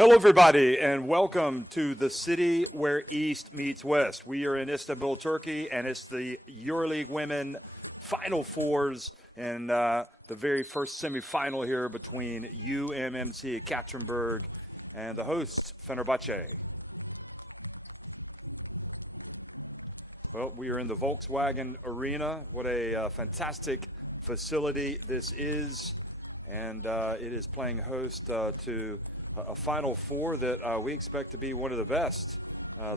Hello, everybody, and welcome to the city where East meets West. We are in Istanbul, Turkey, and it's the EuroLeague Women Final Fours and the very first semifinal here between UMMC Ekaterinburg and the hosts, Fenerbahce. Well, we are in the Volkswagen Arena. What a fantastic facility this is, and it is playing host to a Final Four that we expect to be one of the best.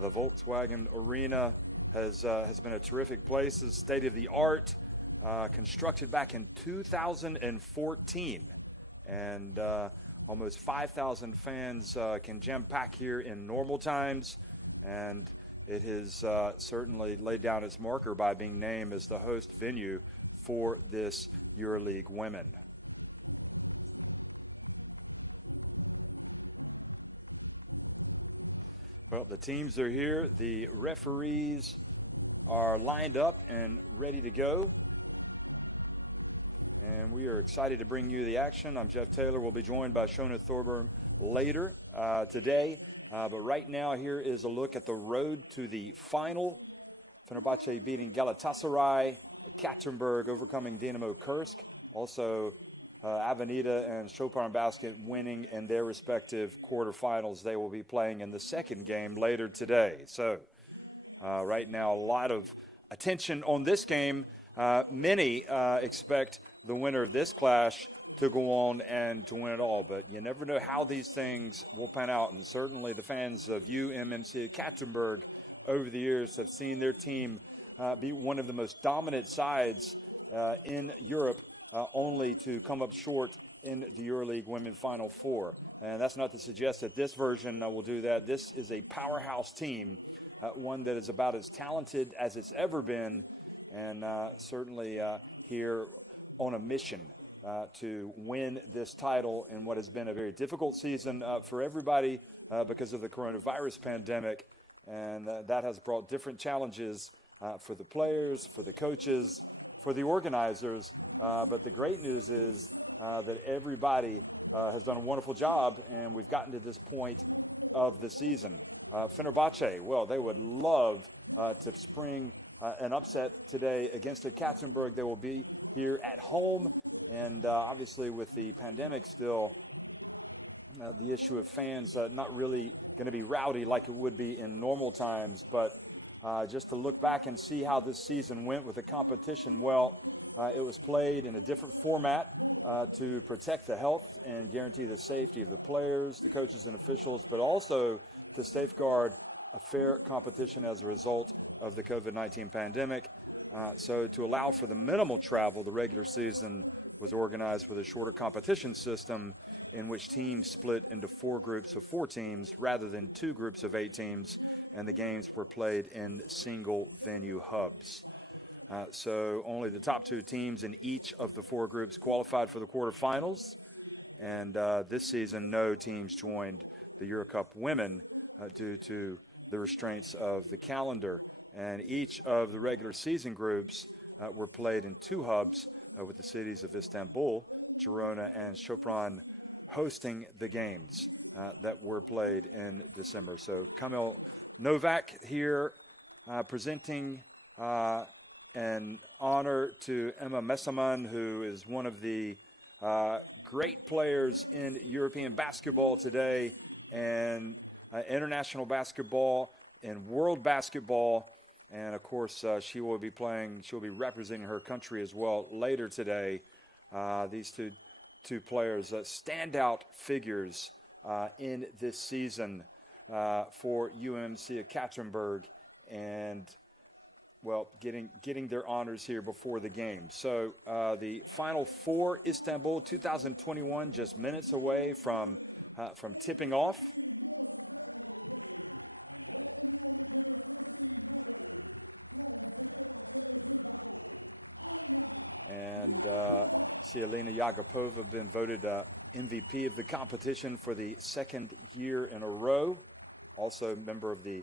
The Volkswagen Arena has been a terrific place. It's state-of-the-art, constructed back in 2014, and almost 5,000 fans can jam-pack here in normal times, and it has certainly laid down its marker by being named as the host venue for this EuroLeague Women. Well, the teams are here. The referees are lined up and ready to go. And we are excited to bring you the action. I'm Jeff Taylor. We'll be joined by Shona Thorburn later today. But right now, here is a look at the road to the final. Fenerbahce beating Galatasaray, Ekaterinburg overcoming Dinamo Kursk. Also, Avenida and Chopin Basket winning in their respective quarterfinals. They will be playing in the second game later today. So right now, a lot of attention on this game. Many expect the winner of this clash to go on and to win it all, but you never know how these things will pan out. Certainly the fans of UMMC Ekaterinburg over the years have seen their team be one of the most dominant sides in Europe, only to come up short in the EuroLeague Women Final Four. And that's not to suggest that this version will do that. This is a powerhouse team, one that is about as talented as it's ever been, and certainly here on a mission to win this title in what has been a very difficult season for everybody because of the coronavirus pandemic. And that has brought different challenges for the players, for the coaches, for the organizers. But the great news is that everybody has done a wonderful job, and we've gotten to this point of the season. Fenerbahce, well, they would love to spring an upset today against Ekaterinburg. They will be here at home, and obviously with the pandemic still, the issue of fans not really going to be rowdy like it would be in normal times, but just to look back and see how this season went with the competition, well, it was played in a different format to protect the health and guarantee the safety of the players, the coaches, and officials, but also to safeguard a fair competition as a result of the COVID-19 pandemic. So to allow for the minimal travel, the regular season was organized with a shorter competition system in which teams split into 4 groups of 4 teams rather than 2 groups of 8 teams, and the games were played in single venue hubs. So only the top 2 teams in each of the 4 groups qualified for the quarterfinals, and this season no teams joined the EuroCup Women due to the restraints of the calendar. And each of the regular season groups were played in 2 hubs with the cities of Istanbul, Girona, and Chopin hosting the games that were played in December. So Kamil Novak here presenting an honor to Emma Mesaman, who is one of the great players in European basketball today, and international basketball and world basketball. And of course, she'll be representing her country as well later today. These two players, standout figures in this season for UMMC Ekaterinburg, and well, getting their honors here before the game. So the Final Four, Istanbul 2021, just minutes away from tipping off. And Elena Yagapova been voted MVP of the competition for the 2nd year in a row. Also a member of the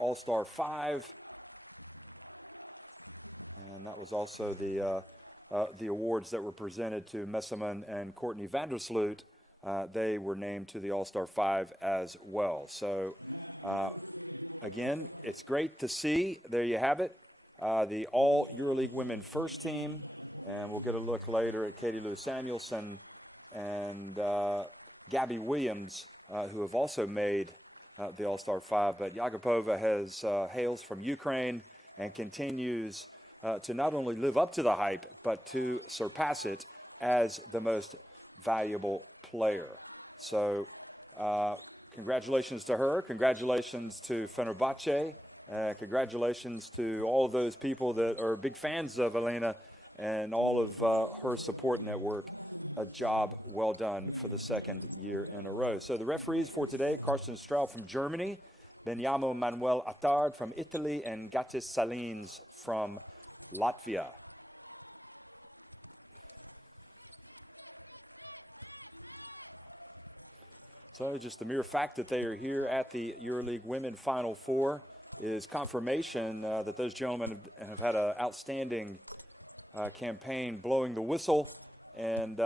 All-Star 5. And that was also the awards that were presented to Messerman and Courtney Vandersloot they were named to the All-Star 5 as well. So, again, it's great to see. There you have it, the all EuroLeague women first team. And we'll get a look later at Katie Lou Samuelson and Gabby Williams, who have also made the All-Star 5. But Yakupova hails from Ukraine and continues to not only live up to the hype, but to surpass it as the most valuable player. So congratulations to her. Congratulations to Fenerbahce. Congratulations to all of those people that are big fans of Elena and all of her support network. A job well done for the second year in a row. So the referees for today, Carsten Straub from Germany, Beniamo Manuel Attard from Italy, and Gatis Salins from Latvia. So just the mere fact that they are here at the EuroLeague Women Final Four is confirmation that those gentlemen have had an outstanding campaign blowing the whistle. And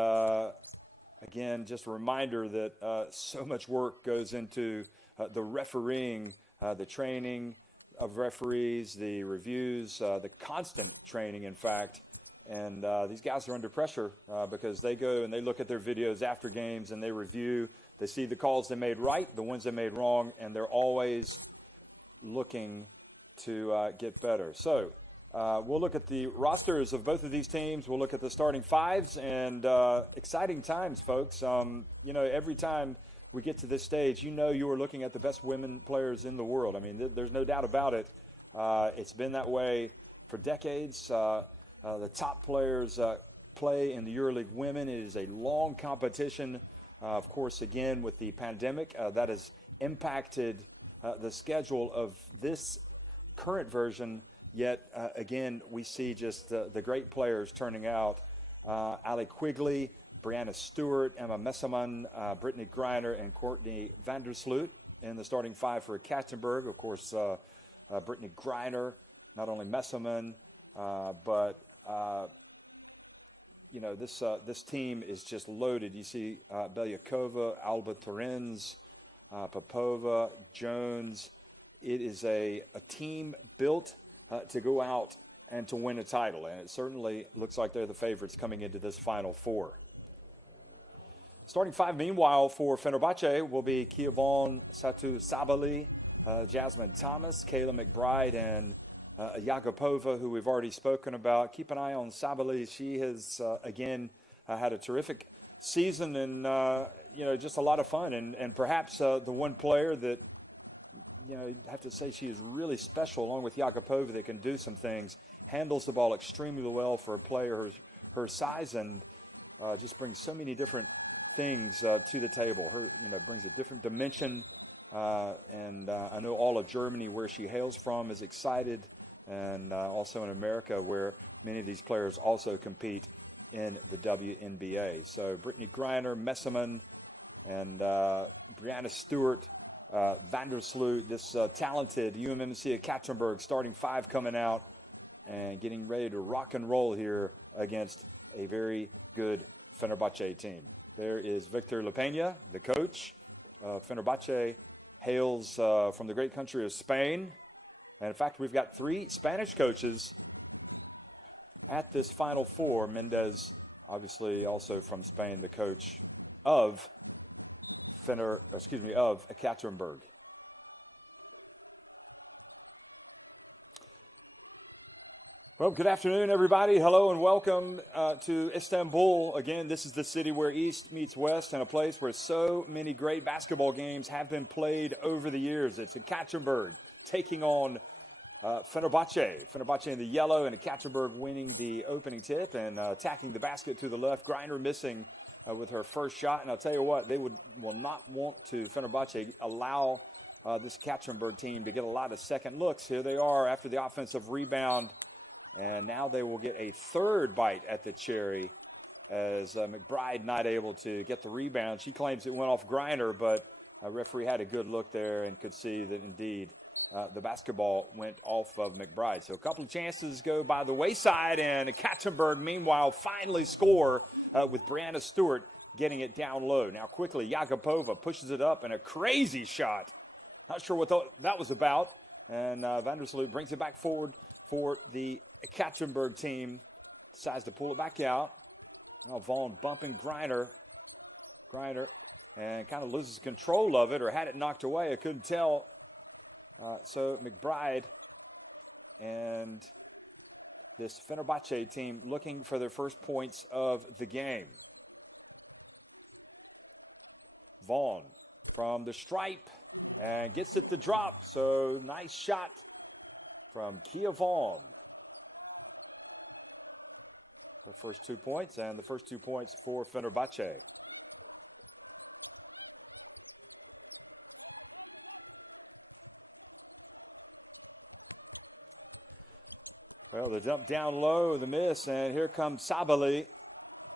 again, just a reminder that so much work goes into the refereeing, the training of referees, the reviews, the constant training, in fact. And these guys are under pressure because they go and they look at their videos after games and they review. They see the calls they made right, the ones they made wrong, and they're always looking to get better. So we'll look at the rosters of both of these teams. We'll look at the starting fives, and exciting times, folks. You know, every time we get to this stage, you know you are looking at the best women players in the world. I mean, there's no doubt about it. It's been that way for decades. The top players play in the EuroLeague Women. It is a long competition. Of course, again, with the pandemic, that has impacted the schedule of this current version. Yet, again, we see just the great players turning out. Ali Quigley, Brianna Stewart, Emma Messermann, Brittany Griner, and Courtney Vandersloot in the starting five for Ekaterinburg. Of course, Brittany Griner, not only Messermann, but you know, this team is just loaded. You see Belyakova, Alba Terens, Popova, Jones. It is a team built to go out and to win a title, and it certainly looks like they're the favorites coming into this Final Four. Starting five, meanwhile, for Fenerbahce will be Kiyavon Satu Sabali, Jasmine Thomas, Kayla McBride, and Yakupova, who we've already spoken about. Keep an eye on Sabali. She has, again, had a terrific season and, you know, just a lot of fun. And perhaps the one player that, you know, I have to say she is really special, along with Yakupova, that can do some things, handles the ball extremely well for a player her size, and just brings so many different things to the table. Her, you know, brings a different dimension. And I know all of Germany, where she hails from, is excited, and also in America, where many of these players also compete in the WNBA. So Brittany Griner, Messermann, and Brianna Stewart, Vandersloot, this talented UMMC Ekaterinburg starting five coming out and getting ready to rock and roll here against a very good Fenerbahce team. There is Victor Lepena, the coach. Fenerbahce hails from the great country of Spain. And in fact, we've got three Spanish coaches at this Final Four. Mendez, obviously also from Spain, the coach of Ekaterinburg. Well, good afternoon, everybody. Hello and welcome to Istanbul. Again, this is the city where East meets West, and a place where so many great basketball games have been played over the years. It's Ekaterinburg taking on Fenerbahce. Fenerbahce in the yellow, and Ekaterinburg winning the opening tip and attacking the basket to the left. Griner missing with her first shot. And I'll tell you what, they will not want to, Fenerbahce, allow this Ekaterinburg team to get a lot of second looks. Here they are after the offensive rebound. And now they will get a third bite at the cherry, as McBride not able to get the rebound. She claims it went off Griner, but Referee had a good look there and could see that indeed the basketball went off of McBride. So a couple of chances go by the wayside, and Ekaterinburg, meanwhile, finally score with Brianna Stewart getting it down low. Now quickly, Jakubova pushes it up, and a crazy shot. Not sure what that was about. And Van der Sloot brings it back forward for the Ekaterinburg team. Decides to pull it back out. Now Vaughn bumping Griner, and kind of loses control of it, or had it knocked away. I couldn't tell. So McBride and this Fenerbahce team looking for their first points of the game. Vaughn from the stripe and gets it to drop. So nice shot from Kia Vaughn. The first 2 points, and the first 2 points for Fenerbahce. Well, the dump down low, the miss, and here comes Sabali.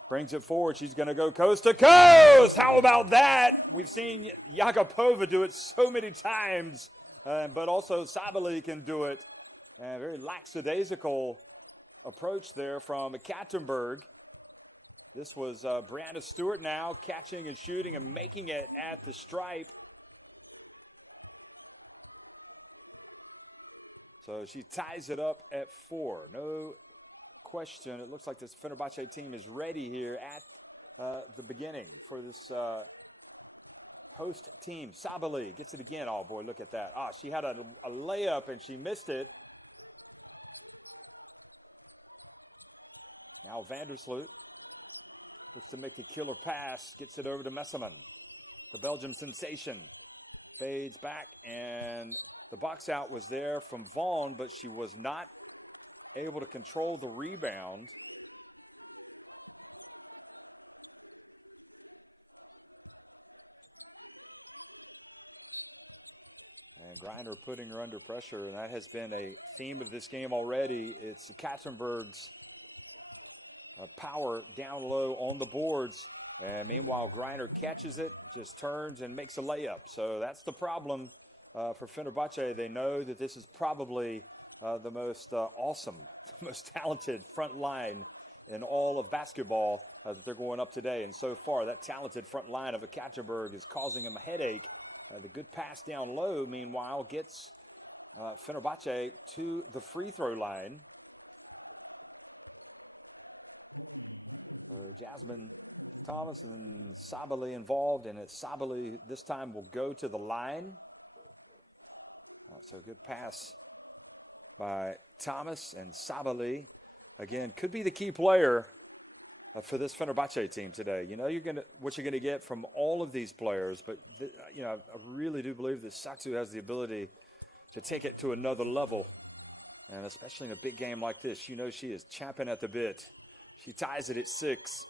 Brings it forward. She's going to go coast to coast. How about that? We've seen Jakubova do it so many times, but also Sabali can do it. And very lackadaisical approach there from Ekaterinburg. This was Brianna Stewart now catching and shooting and making it at the stripe. So she ties it up at 4. No question. It looks like this Fenerbahce team is ready here at the beginning for this host team. Sabali gets it again. Oh boy, look at that. Ah, she had a layup and she missed it. Now Van der Sloot looks to make a killer pass. Gets it over to Messerman. The Belgium sensation. Fades back, and the box out was there from Vaughn, but she was not able to control the rebound. And Griner putting her under pressure, and that has been a theme of this game already. It's Ekaterinburg's power down low on the boards. And meanwhile, Griner catches it, just turns and makes a layup. So that's the problem for Fenerbahce. They know that this is probably the most awesome, most talented front line in all of basketball as they're going up today. And so far, that talented front line of Ekaterinburg is causing them a headache. And the good pass down low, meanwhile, gets Fenerbahce to the free throw line. Jasmine Thomas and Sabali involved, and Sabali this time will go to the line. So good pass by Thomas, and Sabali again could be the key player for this Fenerbahce team today. You know, what you're gonna get from all of these players, but you know, I really do believe that Saksu has the ability to take it to another level, and especially in a big game like this. You know, she is champing at the bit. She ties it at 6.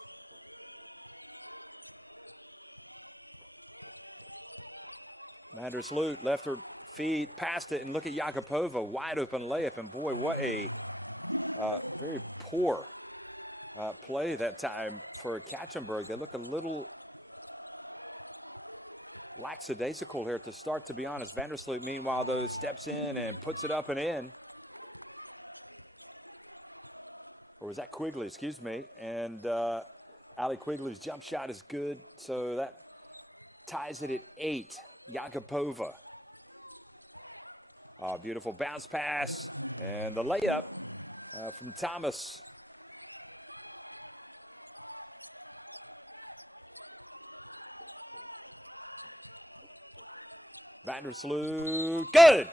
Van der Sloot left her feet, passed it, and look at Jakubova, wide open layup, and boy, what a very poor play that time for Ekaterinburg. They look a little lackadaisical here at the start, to be honest. Van der Sloot, meanwhile, though, steps in and puts it up and in. Or was that Quigley? Excuse me. And Ali Quigley's jump shot is good, so that ties it at 8. Jakubova. Beautiful bounce pass, and the layup from Thomas. Van der Sloot, good!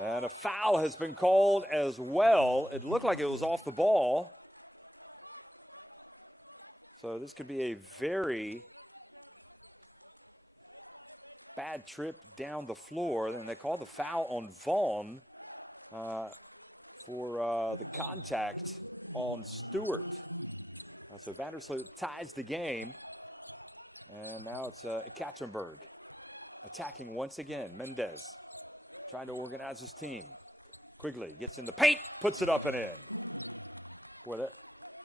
And a foul has been called as well. It looked like it was off the ball. So this could be a very bad trip down the floor. And they called the foul on Vaughn for the contact on Stewart. So Van der Sloot ties the game. And now it's Ekaterinburg attacking once again. Mendez trying to organize his team. Quigley gets in the paint, puts it up and in. Boy, that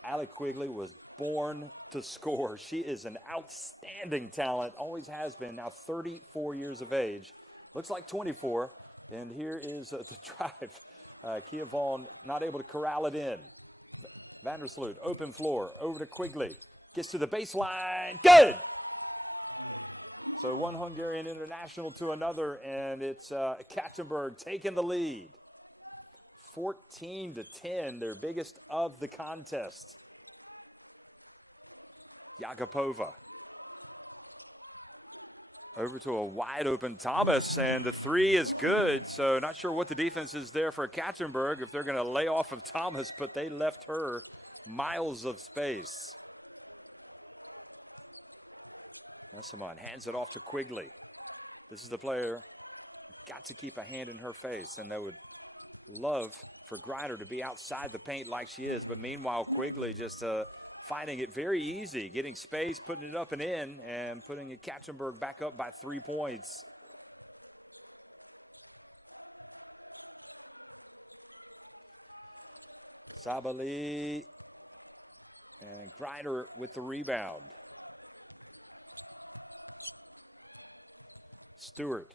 Ali Quigley was born to score. She is an outstanding talent, always has been, now 34 years of age. Looks like 24, and here is the drive. Kia Vaughn not able to corral it in. Vandersloot, open floor, over to Quigley. Gets to the baseline, good! So one Hungarian international to another, and it's Ekaterinburg taking the lead. 14-10, their biggest of the contest. Yakupova. Over to a wide open Thomas, and the three is good. So not sure what the defense is there for Ekaterinburg, if they're going to lay off of Thomas, but they left her miles of space. Simon hands it off to Quigley. This is the player, got to keep a hand in her face, and they would love for Griner to be outside the paint like she is, but meanwhile Quigley just finding it very easy, getting space, putting it up and in, and putting Ekaterinburg back up by 3 points. Sabali and Griner with the rebound. Stewart.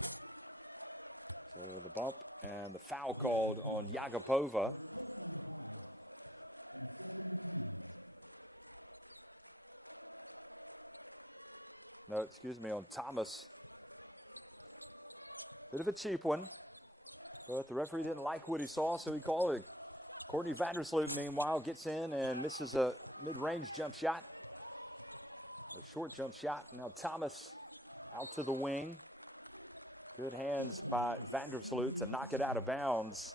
So the bump and the foul called on Yakupova. No, excuse me, on Thomas. Bit of a cheap one, but the referee didn't like what he saw, so he called it. Courtney Vandersloot, meanwhile, gets in and misses a mid-range jump shot. Short jump shot. Now Thomas out to the wing. Good hands by Vandersloot to knock it out of bounds.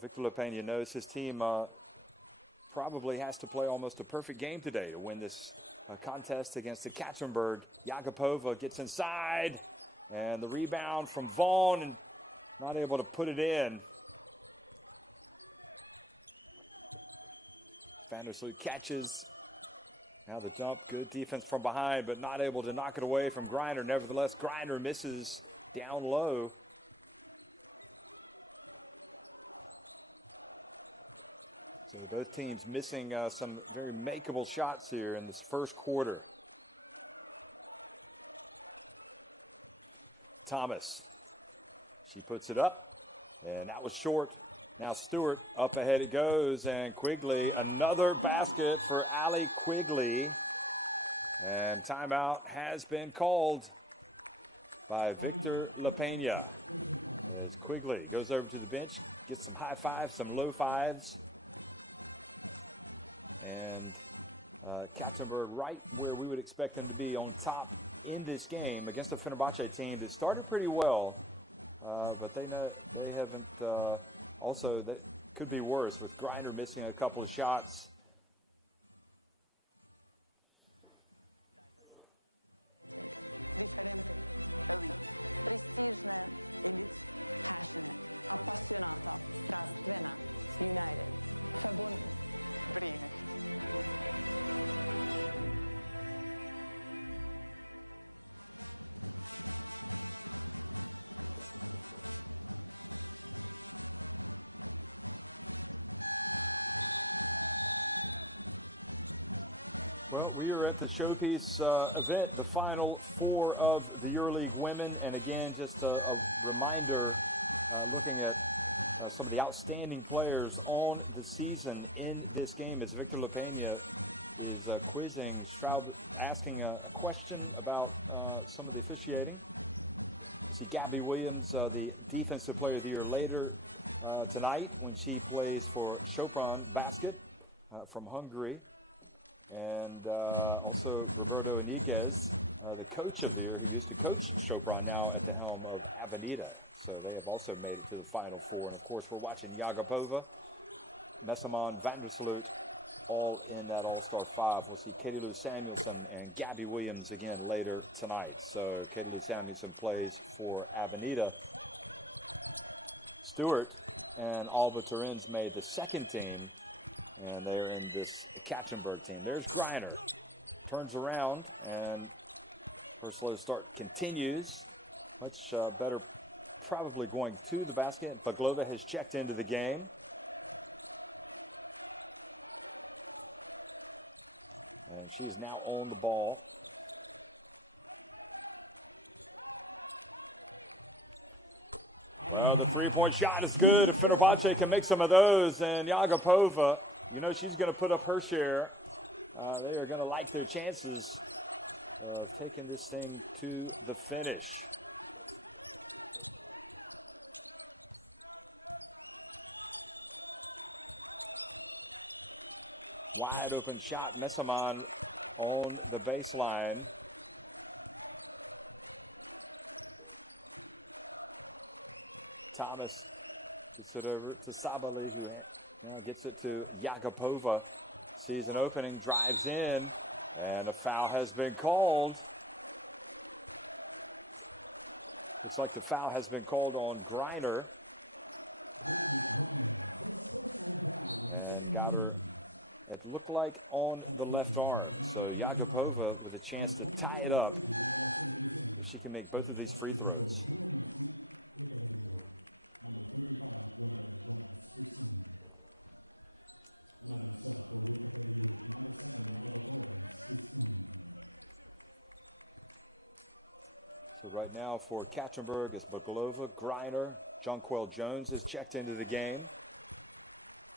Victor LePena knows his team probably has to play almost a perfect game today to win this contest against Ekaterinburg. Yakupova gets inside, and the rebound from Vaughn, and not able to put it in. Vandersloot catches. Now the dump, good defense from behind, but not able to knock it away from Griner. Nevertheless, Griner misses down low. So both teams missing some very makeable shots here in this first quarter. Thomas, she puts it up, and that was short. Now Stewart, up ahead it goes, and Quigley, another basket for Allie Quigley. And timeout has been called by Victor LePena. As Quigley goes over to the bench, gets some high fives, some low fives. And Ekaterinburg right where we would expect them to be, on top in this game against the Fenerbahce team that started pretty well, but they haven't. Also, that could be worse with Griner missing a couple of shots. Differente, elite, prestigene, elite, passionate, appassionata, strastvena, united, verbunden, verenigd. Well, we are at the showpiece event, the final four of the EuroLeague women. And again, just a reminder, looking at some of the outstanding players on the season in this game, as Victor LePena is quizzing Stroud, asking a question about some of the officiating. See Gabby Williams, the Defensive Player of the Year, later tonight when she plays for Sopron Basket from Hungary. And also Roberto Enriquez, the coach of the year, who used to coach Sopron, now at the helm of Avenida. So they have also made it to the Final Four. And of course, we're watching Yakupova, Messamon, Vandersloot, all in that All-Star 5. We'll see Katie Lou Samuelson and Gabby Williams again later tonight. So Katie Lou Samuelson plays for Avenida. Stewart and Alba Turin's made the second team, and they're in this Ekaterinburg team. There's Griner. Turns around, and her slow start continues. Much better probably going to the basket. Baglova has checked into the game. And she's now on the ball. The three-point shot is good. If Fenerbahce can make some of those, and Yagapova, you know she's going to put up her share. They are going to like their chances of taking this thing to the finish. Wide open shot, Messaman on the baseline. Thomas gets it over to Sabalegia. Gets it to Yagapova. Sees an opening, drives in, and a foul has been called. Looks like the foul has been called on Griner. And got her, it looked like on the left arm. So Yagapova with a chance to tie it up. She can make both of these free throws. So right now for Ekaterinburg is Baglova, Griner, Jonquel Jones has checked into the game.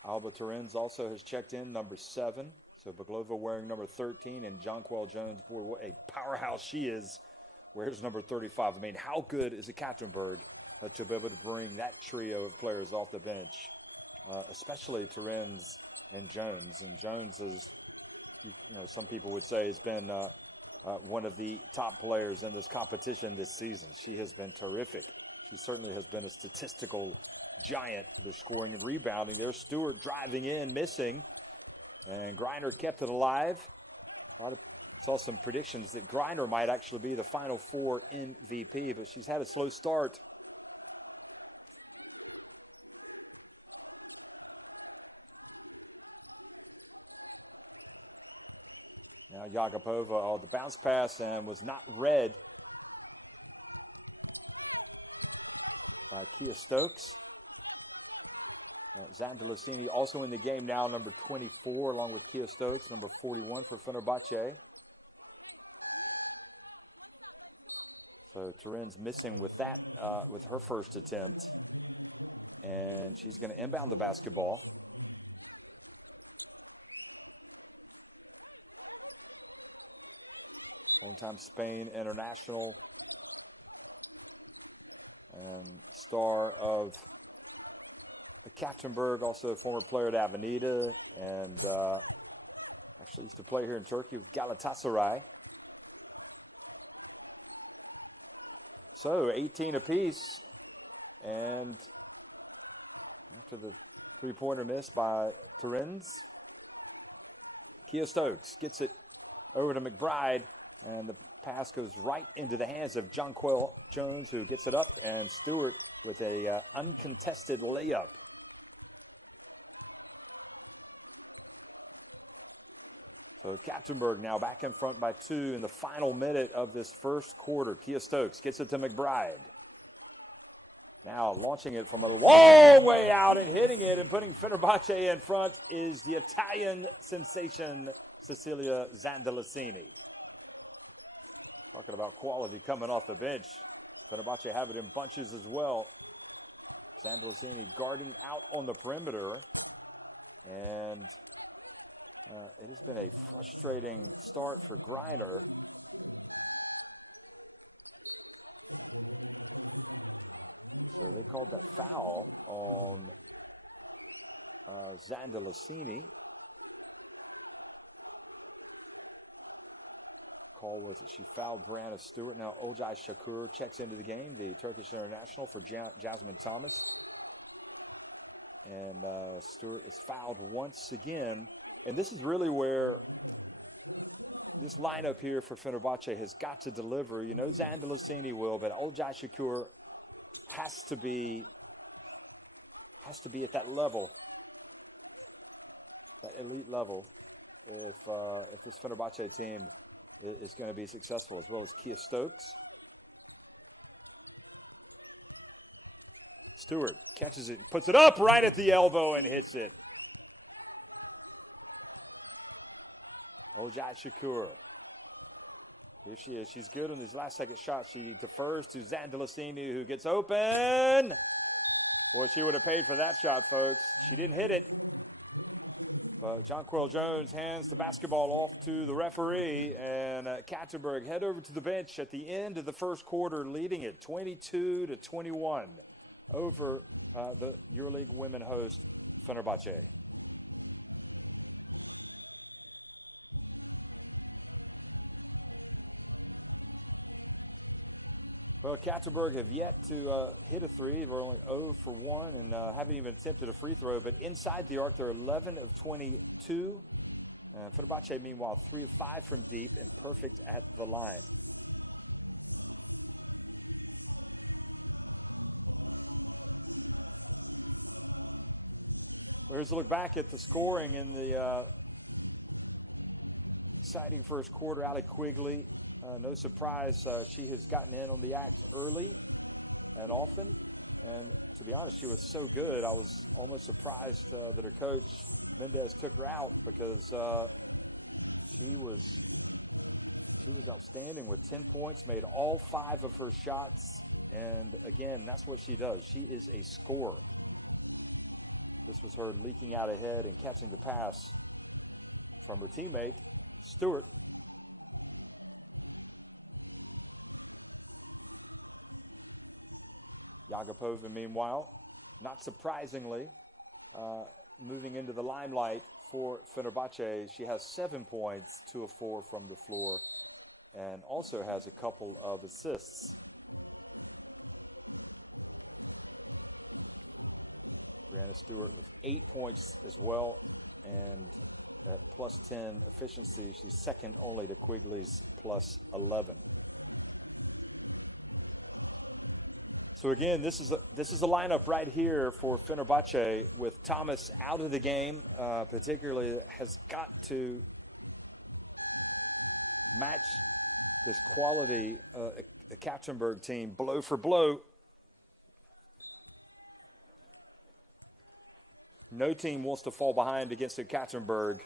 Alba Turin's also has checked in, number 7. So Baglova wearing number 13, and Jonquel Jones, what a powerhouse she is, wears number 35. I mean, how good is Ekaterinburg to be able to bring that trio of players off the bench? Especially Turin's and Jones. And Jones is, some people would say has been one of the top players in this competition this season. She has been terrific. She certainly has been a statistical giant for scoring and rebounding. There's Stewart driving in, missing, and Griner kept it alive. Saw some predictions that Griner might actually be the Final Four MVP, but she's had a slow start. Yagapova, the bounce pass was not read by Kia Stokes. Zandalicini also in the game now, number 24, along with Kia Stokes, number 41 for Fenerbahce. So Turin's missing with that, with her first attempt. And she's going to inbound the basketball. Time Spain international, star of Ekaterinburg, also a former player at Avenida, and she used to play here in Turkey with Galatasaray. So 18 apiece, and after the three-pointer miss by Turin's, Kia Stokes gets it over to McBride. And the pass goes right into the hands of Jonquel Jones, who gets it up, and Stewart with a uncontested layup. So Ekaterinburg now back in front by 2 in the final minute of this first quarter. Kia Stokes gets it to McBride. Now launching it from a long way out and hitting it and putting Fenerbahce in front is the Italian sensation, Cecilia Zandalicini. Talking about quality coming off the bench. Fenerbahce have it in bunches as well. Zandalicini guarding out on the perimeter. And it has been a frustrating start for Griner. They called the foul on Zandalicini. Call with she fouled Brianna Stewart. Now Ojai Shakur checks into the game, the Turkish international, for Jasmine Thomas. And Stewart is fouled once again. And this is really where this lineup here for Fenerbahce has got to deliver. You know, Zandalicini will, but Ojai Shakur has to be at that level, that elite level, if this Fenerbahce team is going to be successful, as well as Kia Stokes. Stewart catches it, puts it up right at the elbow and hits it. Ojai Shakur. Here she is. She's good on his last second shot. She defers to Zandalasini, who gets open. Boy, she would have paid for that shot, folks. She didn't hit it. Jonquil Jones hands the basketball off to the referee, and Ekaterinburg head over to the bench at the end of the first quarter, leading it 22-21 over the EuroLeague women host, Fenerbahce. Well, Ekaterinburg have yet to hit a three. We're only 0 for 1 and haven't even attempted a free throw. But inside the arc, they're 11 of 22. Fenerbahce, meanwhile, 3 of 5 from deep and perfect at the line. Here's a look back at the scoring in the exciting first quarter. Allie Quigley. No surprise, she has gotten in on the act early and often. And to be honest, she was so good, I was almost surprised that her coach, Mendez, took her out because she was outstanding with 10 points, made all 5 of her shots. And again, that's what she does. She is a scorer. This was her leaking out ahead and catching the pass from her teammate, Stewart. Yagapova, meanwhile, not surprisingly, moving into the limelight for Fenerbahce. She has 7 points, 2 of 4 from the floor, and also has a couple of assists. And Stewart, 8 points as well, and plus 10 efficiency. She's second only to Quigley's plus 11. So again, this is the lineup right here for Fenerbahce with Thomas out of the game. Particularly has got to match this quality Ekaterinburg team blow for blow. No team wants to fall behind against Ekaterinburg.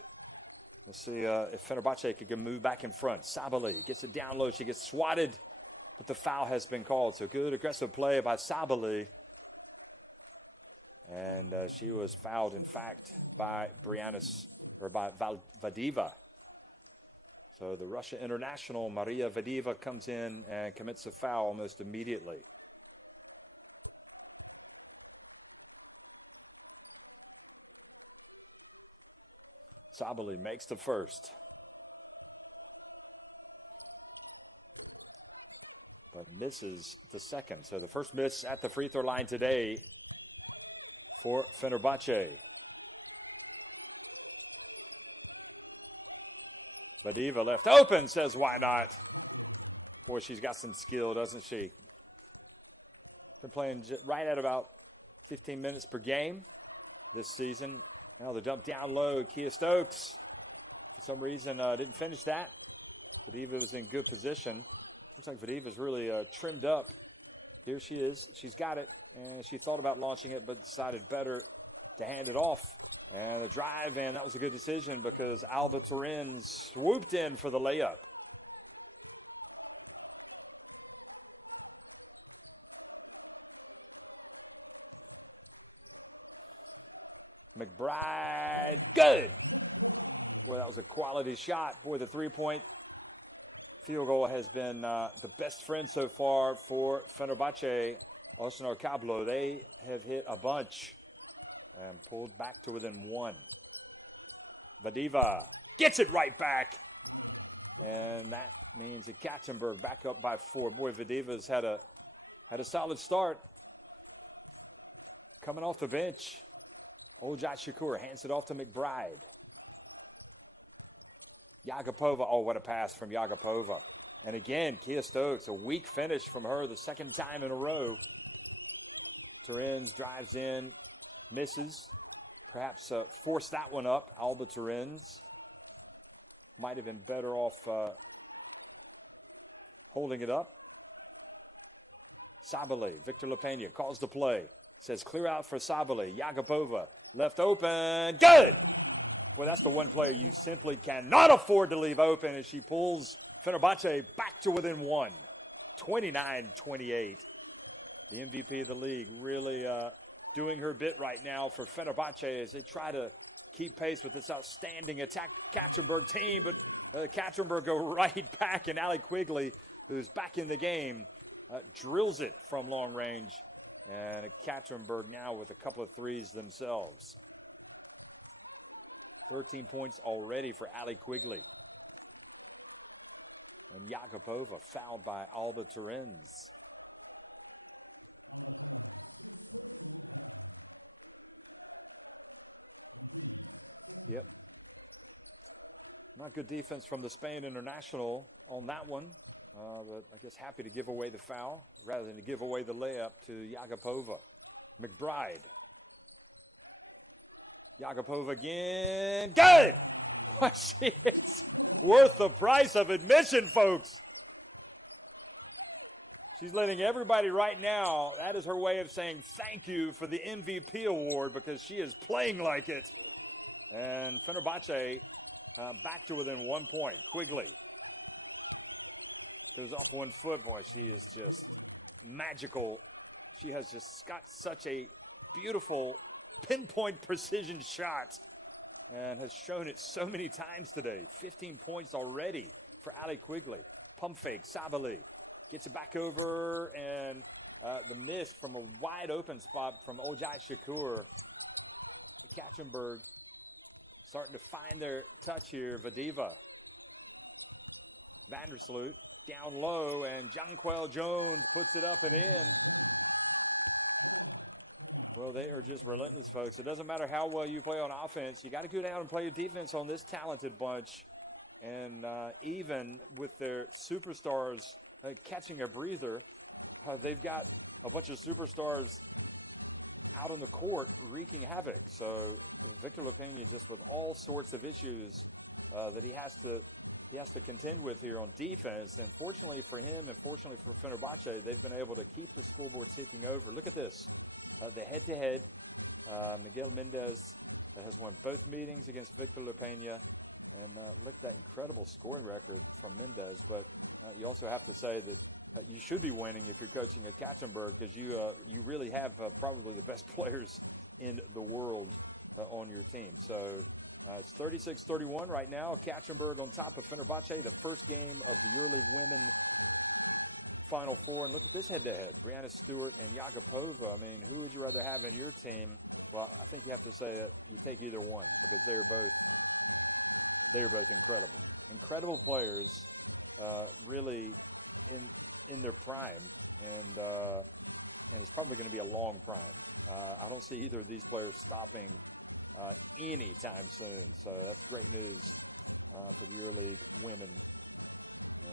Let's see if Fenerbahce can move back in front. Sabali gets it down low. She gets swatted. But the foul has been called, so good aggressive play by Sabali. And she was fouled, in fact, by Vadiva. So the Russia international, Maria Vadiva, comes in and commits a foul almost immediately. Sabali makes the first. Misses the second. So the first miss at the free throw line today for Fenerbahce. Vadiva left open, says why not? Boy, she's got some skill, doesn't she? Been playing right at about 15 minutes per game this season. Now the jump down low, Kia Stokes. For some reason didn't finish that. Vadiva was in good position. Looks like Vadiva's really trimmed up. Here she is. She's got it. And she thought about launching it, but decided better to hand it off. And a drive, and that was a good decision because Alba Turin swooped in for the layup. McBride, good. Well, that was a quality shot. Boy, the three-point field goal has been the best friend so far for Fenerbahce Oznur Kablo. They have hit a bunch and pulled back to within 1. Vadiva gets it right back. And that means Ekaterinburg back up by 4. Boy, Vadiva's had a solid start. Coming off the bench. Ojai Shakur hands it off to McBride. Yagapova, oh, what a pass from Yagapova. And again, Kia Stokes, a weak finish from her the second time in a row. Turins drives in, misses. Perhaps forced that one up. Alba Turins might have been better off holding it up. Sabali, Victor LaPena calls the play. Says clear out for Sabali. Yakupova left open. Good! Well, that's the one player who simply cannot afford to leave open, and she pulls Fenerbahce back to within one. 29-28. The MVP of the league really doing her bit right now for Fenerbahce as they try to keep pace with this outstanding attack Ekaterinburg team. And Ekaterinburg go right back, and Ali Quigley, who's back in the game, drills it from long range. And Ekaterinburg now with a couple of threes themselves. 13 points already for Ali Quigley. And Yakupova fouled by Alba Turenz. Yep. Not good defense from the Spain international on that one. But I guess happy to give away the foul rather than to give away the layup to Yakupova. McBride. Yakupova again. Good! She's worth the price of admission, folks. She's letting everybody right now, that is her way of saying thank you for the MVP award because she is playing like it. And Fenerbahce back to within 1 point. Quigley. Goes off one foot, boy, she is just magical. She has just got such a beautiful pinpoint precision shot and has shown it so many times today. 15 points already for Ali Quigley. Pump fake, Sabali gets it back over, and the miss from a wide open spot from Ojai Shakur. Ekaterinburg starting to find their touch here. Vadiva. Vandersloot down low, and Jonquel Jones puts it up and in. Well, they were just relentless, folks. It doesn't matter how well you play on offense. You got to go down and play defense on this talented bunch. And even with their superstars catching a breather, they've got a bunch of superstars out on the court wreaking havoc. So Victor Lepena just with all sorts of issues that he has to contend with here on defense. And fortunately for him, and fortunately for Fenerbahce, they've been able to keep the scoreboard ticking over. Look at this, the head-to-head. Miguel Mendez has won both meetings against Victor Lepena, and look at that incredible scoring record from Mendez. But you also have to say that you should be winning if you're coaching at Ekaterinburg, because you really have probably the best players in the world on your team. So it's 36-31 right now. Ekaterinburg on top of Fenerbahce, the first game of the EuroLeague Women Final Four. And look at this head-to-head. Brianna Stewart and Yakupova. I mean, who would you rather have in your team? Well, I think you have to say that you take either one, because they're both incredible. Incredible players, really in their prime. And it's probably going to be a long prime. I don't see either of these players stopping anytime soon. So that's great news for the EuroLeague women.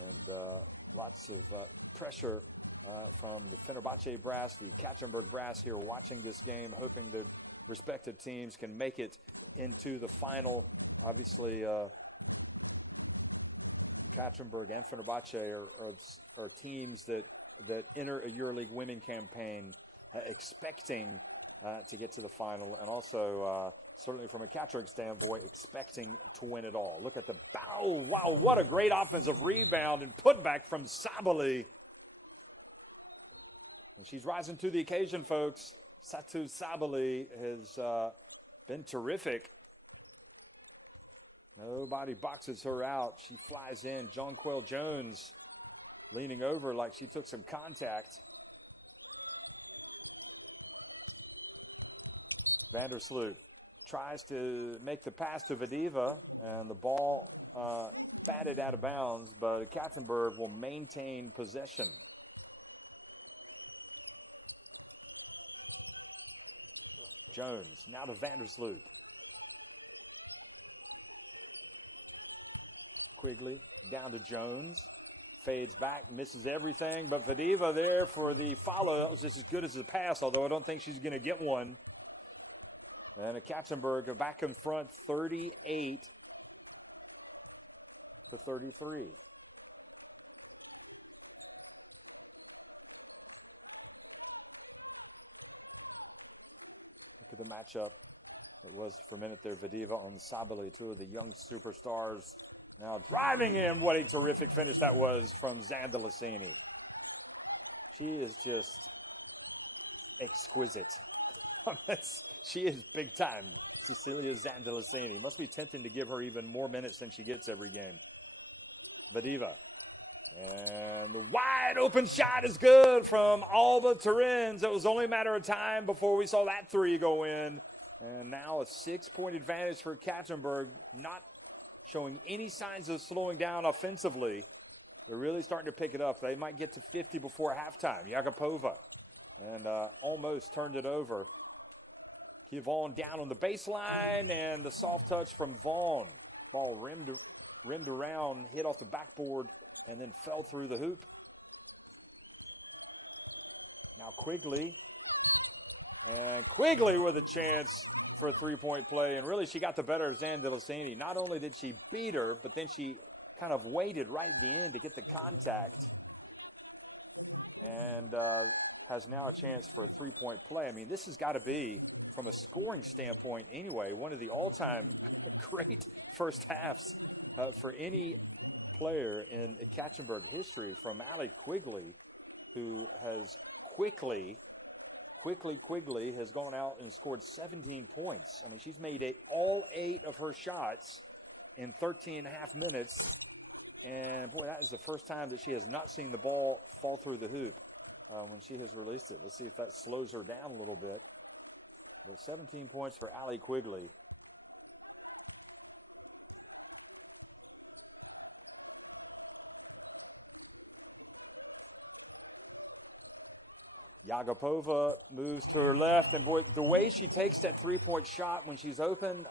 And lots of pressure from the Fenerbahce brass, the Ekaterinburg brass here watching this game, hoping that respective teams can make it into the final. Obviously, Ekaterinburg and Fenerbahce are teams that enter a EuroLeague winning campaign expecting to get to the final, and also certainly from a Ekaterinburg standpoint, expecting to win it all. Look at the oh wow, what a great offensive rebound and putback from Sabali. And she's rising to the occasion, folks. Satu Sabali has been terrific. Nobody boxes her out. She flies in. Jonquel Jones leaning over like she took some contact. Vandersloot tries to make the pass to Vadiva, and the ball batted out of bounds, but Ekaterinburg will maintain possession. Jones, now to Vandersloot. Quigley down to Jones. Fades back, misses everything, but Vadiva there for the follow. That was just as good as the pass, although I don't think she's going to get one. And Ekaterinburg are back in front, 38-33. matchup. It was for a minute there, Vadiva on Sabali, two of the young superstars. Now driving in, what a terrific finish that was from Zandalicini. She is just exquisite. She is big time, Cecilia Zandalicini. Must be tempting to give her even more minutes than she gets every game. Vadiva. And the wide open shot is good from Alba Turin's. It was only a matter of time before we saw that three go in. And now a 6-point advantage for Ekaterinburg, not showing any signs of slowing down offensively. They're really starting to pick it up. They might get to 50 before halftime. Yakupova, and almost turned it over. Vaughn down on the baseline, and the soft touch from Vaughn. Ball rimmed around, hit off the backboard, and then fell through the hoop. Now Quigley. And Quigley with a chance for a three-point play. And really, she got the better of Zandalicini. Not only did she beat her, but then she kind of waited right at the end to get the contact. And has now a chance for a three-point play. I mean, this has got to be, from a scoring standpoint anyway, one of the all-time great first halves for any player in Ekaterinburg history, from Allie Quigley, who has quickly has gone out and scored 17 points. I mean, she's made all 8 of her shots in 13 and a half minutes. And boy, that is the first time that she has not seen the ball fall through the hoop when she has released it. Let's see if that slows her down a little bit. Well, 17 points for Allie Quigley. Yakupova moves to her left, and boy, the way she takes that three-point shot when she's open,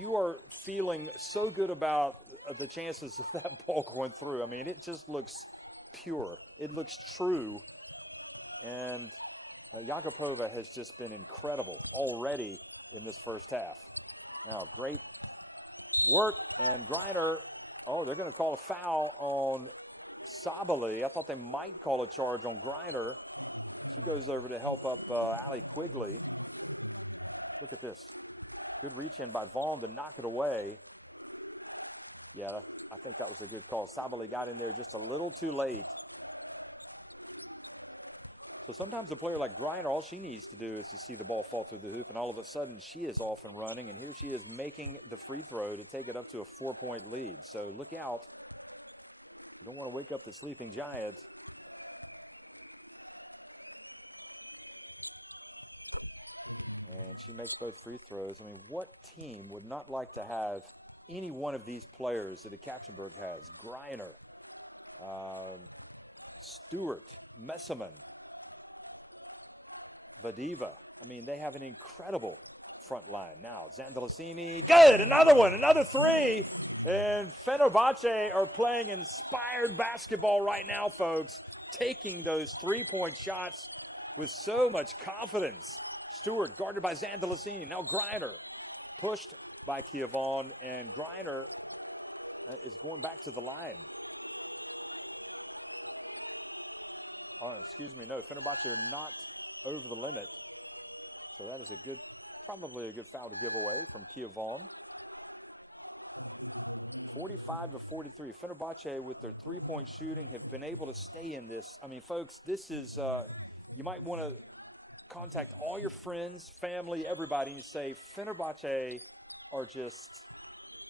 you are feeling so good about the chances of that ball going through. I mean, it just looks pure. It looks true. And Yakupova has just been incredible already in this first half. Now, great work, and Griner, they're going to call a foul on Sabali. I thought they might call a charge on Griner. He goes over to help up Allie Quigley. Look at this. Good reach in by Vaughn to knock it away. Yeah, I think that was a good call. Sabali got in there just a little too late. But sometimes a player like Griner, all she needs to do is to see the ball fall through the hoop, and all of a sudden she is off and running, and here she is making the free throw to take it up to a 4-point lead. So look out. You don't want to wake up the sleeping giant. And she makes those free throws. I mean, what team would not like to have any one of these players that Ekaterinburg has? Griner, Stewart, Messerman, Vadiva. I mean, they have an incredible front line. Now, Zandalicini, good, another one, another three. And Fenerbahce are playing inspired basketball right now, folks. Taking those three-point shots with so much confidence. Stewart guarded by Zandalicini. Now Griner pushed by Vaughn, and Griner is going back to the line. No, Fenerbahce are not over the limit. So that is probably a good foul to give away from Vaughn. 45-43. Fenerbahce, with their three-point shooting, have been able to stay in this. I mean, folks, this is, you might want to contact all your friends, family, everybody, and say Fenerbahce are just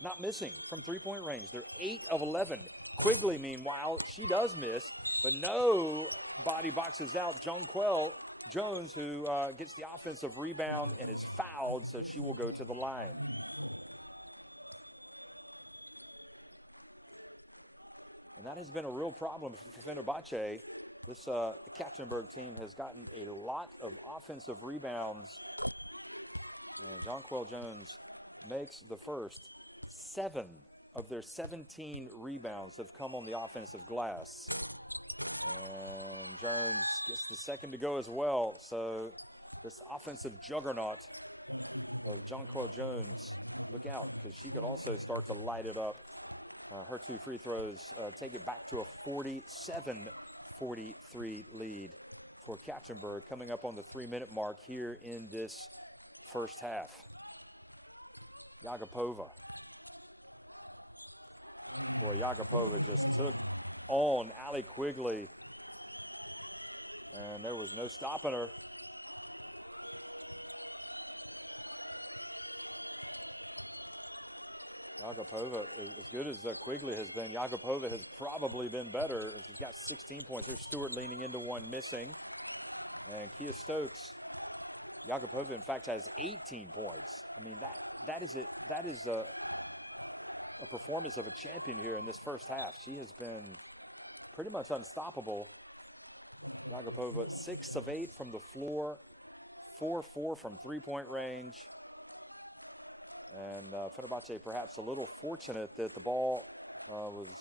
not missing from three-point range. They're 8 of 11. Quigley, meanwhile, she does miss, but nobody boxes out Jonquel Jones, who gets the offensive rebound and is fouled, so she will go to the line. And that has been a real problem for Fenerbahce. This Ekaterinburg team has gotten a lot of offensive rebounds. And Jonquel Jones makes the first. 7 of their 17 rebounds have come on the offensive glass. And Jones gets the second to go as well. So this offensive juggernaut, Jonquel Jones, look out, because she can also start to light it up. Her 2 free throws take it back to a 47-43 lead for Ekaterinburg, coming up on the 3-minute mark here in this first half. Yakupova. Yakupova just took on Allie Quigley. And there was no stopping her. Yakupova, as good as Quigley has been, Yakupova has probably been better. She's got 16 points. Here's Stewart leaning into one, missing. And Kia Stokes, Yakupova, in fact, has 18 points. I mean, that is a performance of a champion here in this first half. She has been pretty much unstoppable. Yakupova, 6 of 8 from the floor, 4-4 from three-point range. And Fenerbahce perhaps a little fortunate that the ball was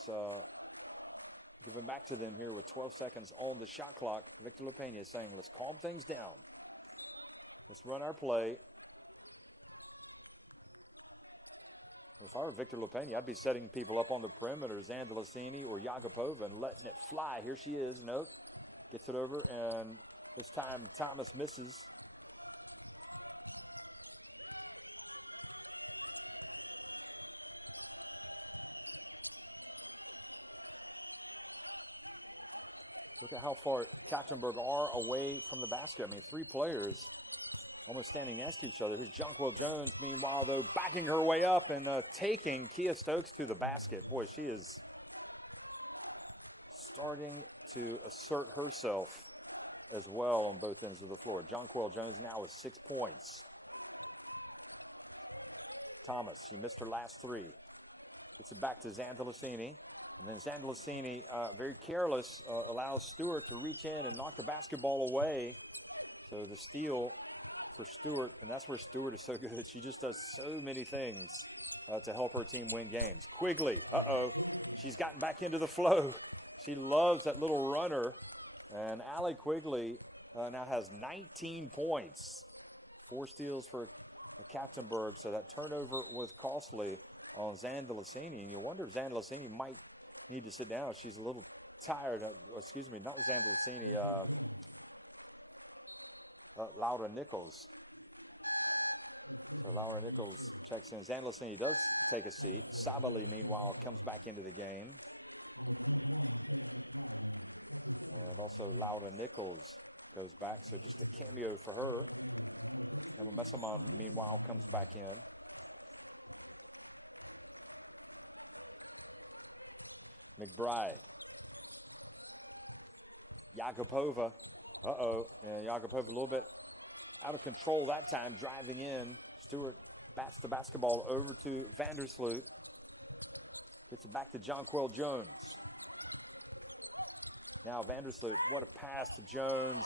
given back to them here with 12 seconds on the shot clock. Victor LaPena is saying, let's calm things down. Let's run our play. If I were Victor LaPena, I'd be setting people up on the perimeter, Zandalicini or Yakupova, and letting it fly. Here she is, nope. Gets it over, and this time Thomas misses. Look at how far Ekaterinburg are away from the basket. I mean, 3 players almost standing next to each other. Here's Jonquil Jones, meanwhile, though, backing her way up and taking Kia Stokes to the basket. Boy, she is starting to assert herself as well on both ends of the floor. Jonquil Jones now with 6 points. Thomas, who missed her last 3. Gets it back to Zandalicini. And then Zandalicini, very careless, allows Stewart to reach in and knock the basketball away. So the steal for Stewart, and that's where Stewart is so good. She just does so many things to help her team win games. Quigley, she's gotten back into the flow. She loves that little runner. And Allie Quigley now has 19 points. 4 steals for Ekaterinburg, so that turnover was costly on Zandalicini. And you wonder if Zandalicini might need to sit down. She's a little tired. Excuse me, not Zandalicini. Laura Nichols. Laura Nichols checks in. Zandalicini does take a seat. Sabali, meanwhile, comes back into the game. And also Laura Nichols goes back, so just a cameo for her. Messamon, meanwhile, comes back in. McBride. Yakupova. And Yakupova a little bit out of control that time, driving in. Stewart bats the basketball over to Vandersloot. Gets it back to Jonquil Jones. Now Vandersloot, what a pass to Jones.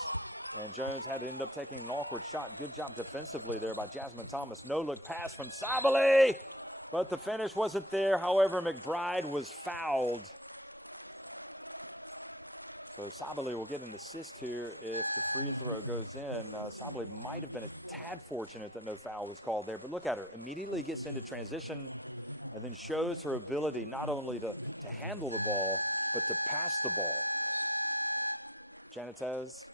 And Jones had to end up taking an awkward shot. Good job defensively there by Jasmine Thomas. No look pass from Sabali, but the finish wasn't there. However, McBride was fouled. So Sabali will get an assist here if the free throw goes in. Sabali might have been a tad fortunate that no foul was called there, but look at her. Immediately gets into transition and then shows her ability not only to handle the ball, but to pass the ball. Janitez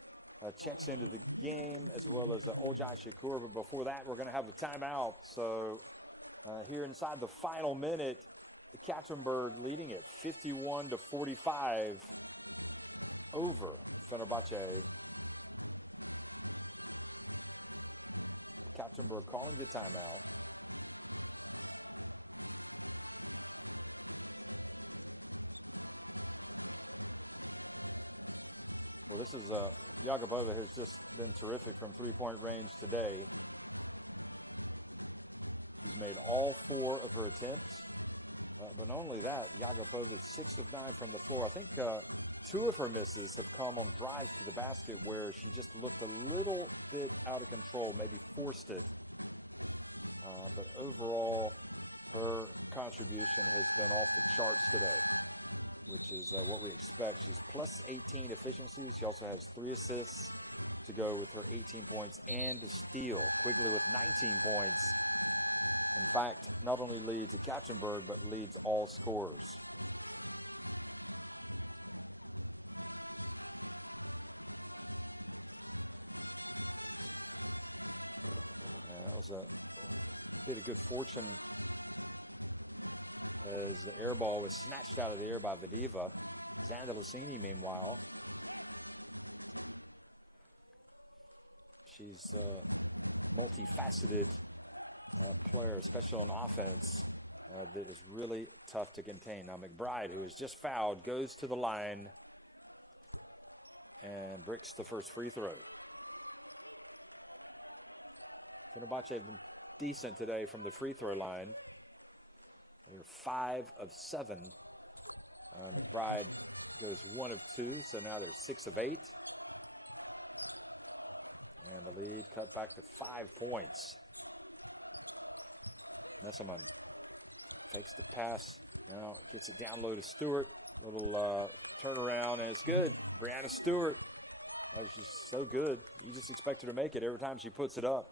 checks into the game as well as Hojan Shakur, but before that we're going to have the timeout. So here inside the final minute, Ekaterinburg leading it 51-45 over Fenerbahce. Ekaterinburg calling the timeout. So this is Yakupova, who's just been terrific from three-point range today. Made all 4 of her attempts. And not only that, Yakupova 6 of 9 from the floor. I think 2 of her misses have come on drives to the basket where she just looked a little bit out of control, maybe forced it. But overall, her contribution has been off the charts today, which is what we expect. She's plus 18 efficiency. She also has 3 assists to go with her 18 points and a steal. Quigley with 19 points. In fact, not only leads Ekaterinburg, but leads all scorers. As good fortune as the air ball is snatched out of the air by Vadiva. Vandalosini, meanwhile, she's a multifaceted player, especially on offense. It was really tough to contain. Now McBride, who was just fouled, goes to the line and bricks the first free throw. Fenerbahce decent today from the free throw line. They're 5 of 7. And McBride goes 1 of 2, so now they're 6 of 8. And the lead cut back to 5 points. Messerman takes the pass, now gets it down low to Stewart. Little turnaround, and it's good. Brianna Stewart, that was just so good. You just expect her to make it every time she puts it up.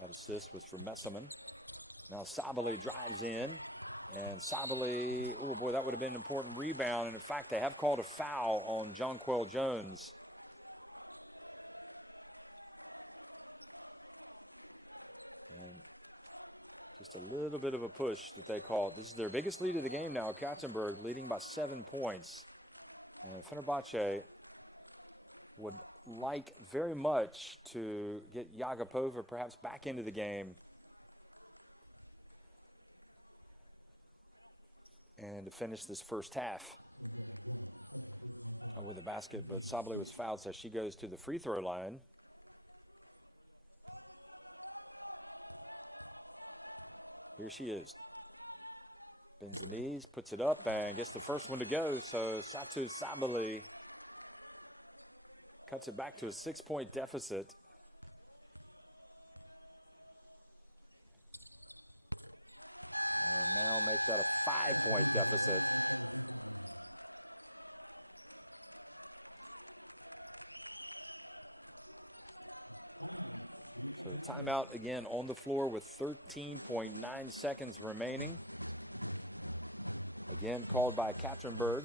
That assist was for Messerman. Now Sabali drives in. And Sabali, oh boy, that would have been an important rebound. And in fact, they have called a foul on Jonquel Jones. And just a little bit of a push that they called. This is their biggest lead of the game now. Ekaterinburg leading by 7 points. Fenerbahce would like very much to get Yagapova perhaps back into the game and to finish this first half with a basket. But Sabali was fouled, so she goes to the free throw line. Here she is. Bends the knees, puts it up, and gets the first one to go. So Satu Sabali cuts it back to a 6-point deficit. Got a 5-point deficit. Timeout again on the floor with 13.9 seconds remaining. Again called by Ekaterinburg.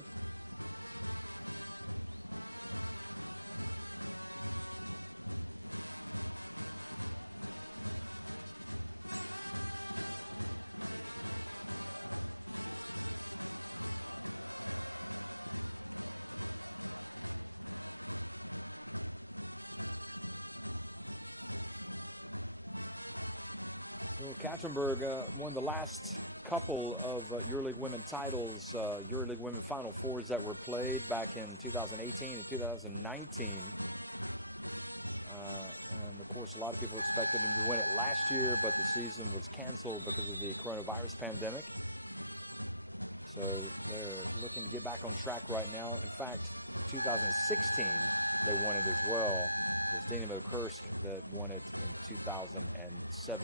Ekaterinburg won the last couple of EuroLeague women titles, EuroLeague women Final Fours that were played back in 2018 and 2019. Of course, a lot of people expected them to win it last year, but the season was canceled because of the coronavirus pandemic. So they're looking to get back on track right now. In fact, in 2016, they won it as well. It was Dynamo Kursk that won it in 2017.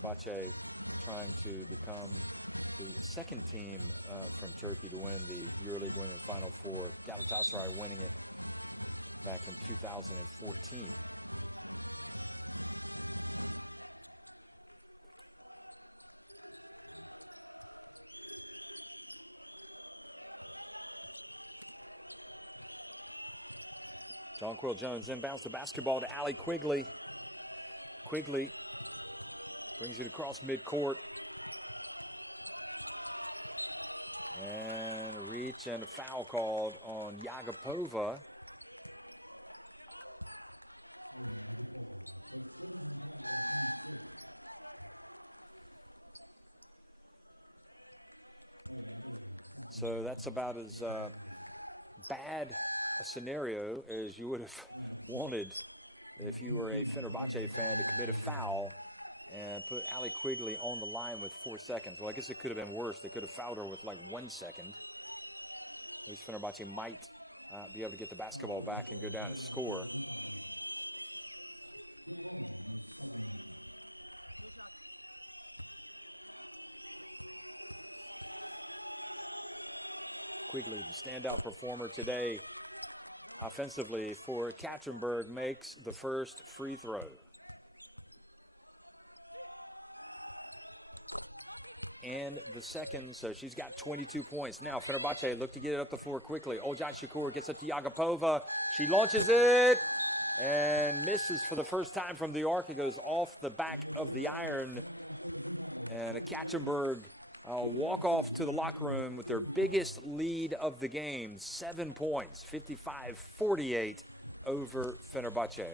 Fenerbahce trying to become the second team from Turkey to win the EuroLeague Women's Final Four. Galatasaray winning it back in 2014. Jonquel Jones inbounds the basketball to Allie Quigley. Quigley brings it across midcourt. And a reach and a foul called on Yagapova. So that's about as bad a scenario as you would have wanted if you were a Fenerbahce fan that hit a foul and put Allie Quigley on the line with 4 seconds. Well, I guess it could have been worse. They could have fouled her with like 1 second. At least Fenerbahce might be able to get the basketball back and go down and score. Quigley, the standout performer today offensively for Ekaterinburg, makes the first free throw. And the second, so she's got 22 points. Now Fenerbahce look to get it up the floor quickly. Olcan Shakur gets it to Yagapova. She launches it and misses for the first time from the arc. It goes off the back of the iron. And Ekaterinburg walk off to the locker room with their biggest lead of the game, 7 points, 55-48 over Fenerbahce.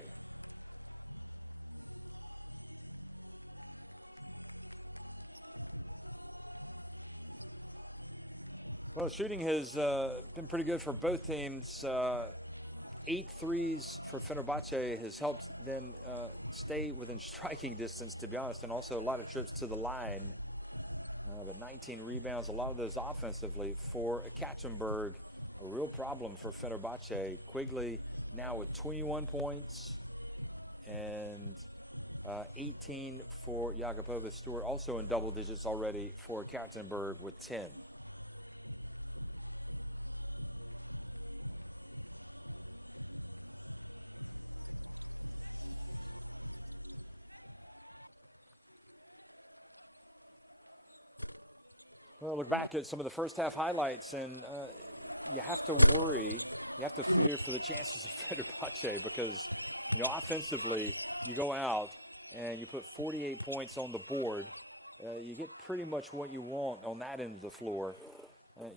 Well, shooting has been pretty good for both teams. 8 threes for Fenerbahce has helped them stay within striking distance, to be honest, and also a lot of trips to the line. The 19 rebounds, a lot of those offensively for Ekaterinburg. A real problem for Fenerbahce. Quigley now with 21 points and 18 for Yagapova. Stewart also in double digits already for Ekaterinburg with 10. Well, look back at some of the first half highlights, and you have to worry, you have to fear for the chances of Fenerbahce because, offensively, you go out and you put 48 points on the board. You get pretty much what you want on that end of the floor.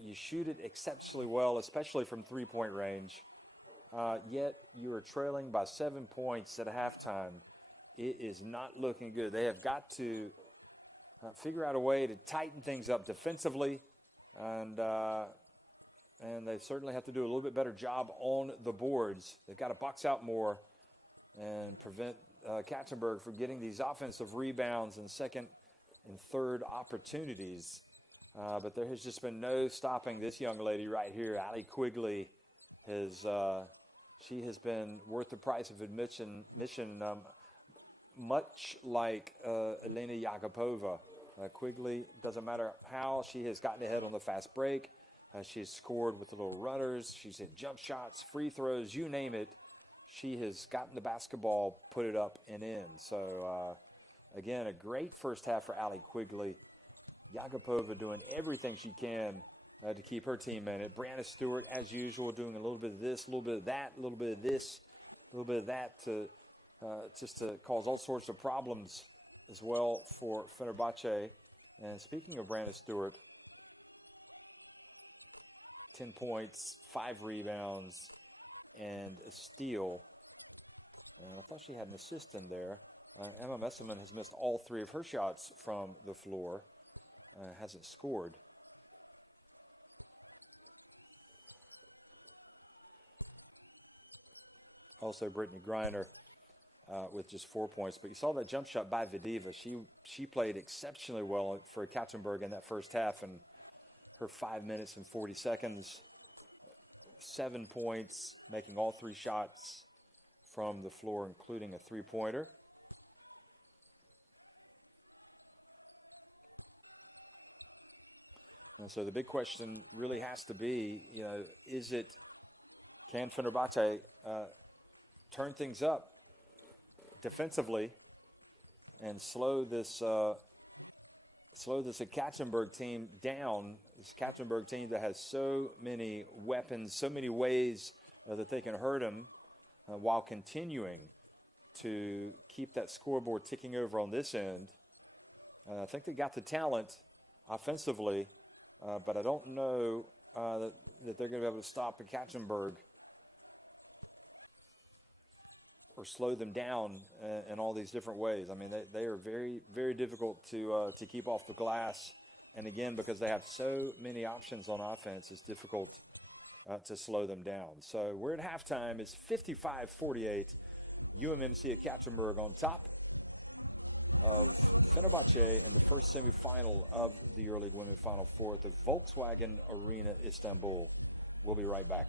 You shoot it exceptionally well, especially from three-point range. Yet you are trailing by 7 points at halftime. It is not looking good. They have got to figure out a way to tighten things up defensively, and they certainly have to do a little bit better job on the boards. They've got to box out more and prevent Ekaterinburg from getting these offensive rebounds and second and third opportunities. But there has just been no stopping this young lady right here. Ali Quigley she has been worth the price of admission. Much like Elena Yagapova. Quigley, doesn't matter how she has gotten ahead on the fast break. She's scored with the little runners. She's hit jump shots, free throws, you name it. She has gotten the basketball, put it up and in. So, again, a great first half for Ali Quigley. Yagapova doing everything she can to keep her team in it. Brianna Stewart, as usual, doing a little bit of this, a little bit of that, a little bit of this, a little bit of that just to cause all sorts of problems as well for Fenerbahce. And speaking of Brianna Stewart, 10 points, 5 rebounds, and a steal. And I thought she had an assist in there. Emma Messerman has missed all 3 of her shots from the floor. Hasn't scored. Also, Brittany Griner with just 4 points. But you saw that jump shot by Vidiva. She played exceptionally well for Ekaterinburg in that first half, and her 5 minutes and 40 seconds, 7 points, making all 3 shots from the floor, including a three-pointer. And so the big question really has to be, can Fenerbahce turn things up defensively and slow this Ekaterinburg team down? This Ekaterinburg team that has so many weapons, so many ways that they can hurt them while continuing to keep that scoreboard ticking over on this end. I think they got the talent offensively, but I don't know that they're going to be able to stop Ekaterinburg or slow them down in all these different ways. I mean, they are very, very difficult to keep off the glass. And again, because they have so many options on offense, it's difficult to slow them down. So we're at halftime. It's 55-48. UMMC Ekaterinburg on top. Fenerbahce, first semifinal of the EuroLeague Women's Final Four at the Volkswagen Arena, Istanbul. We'll be right back.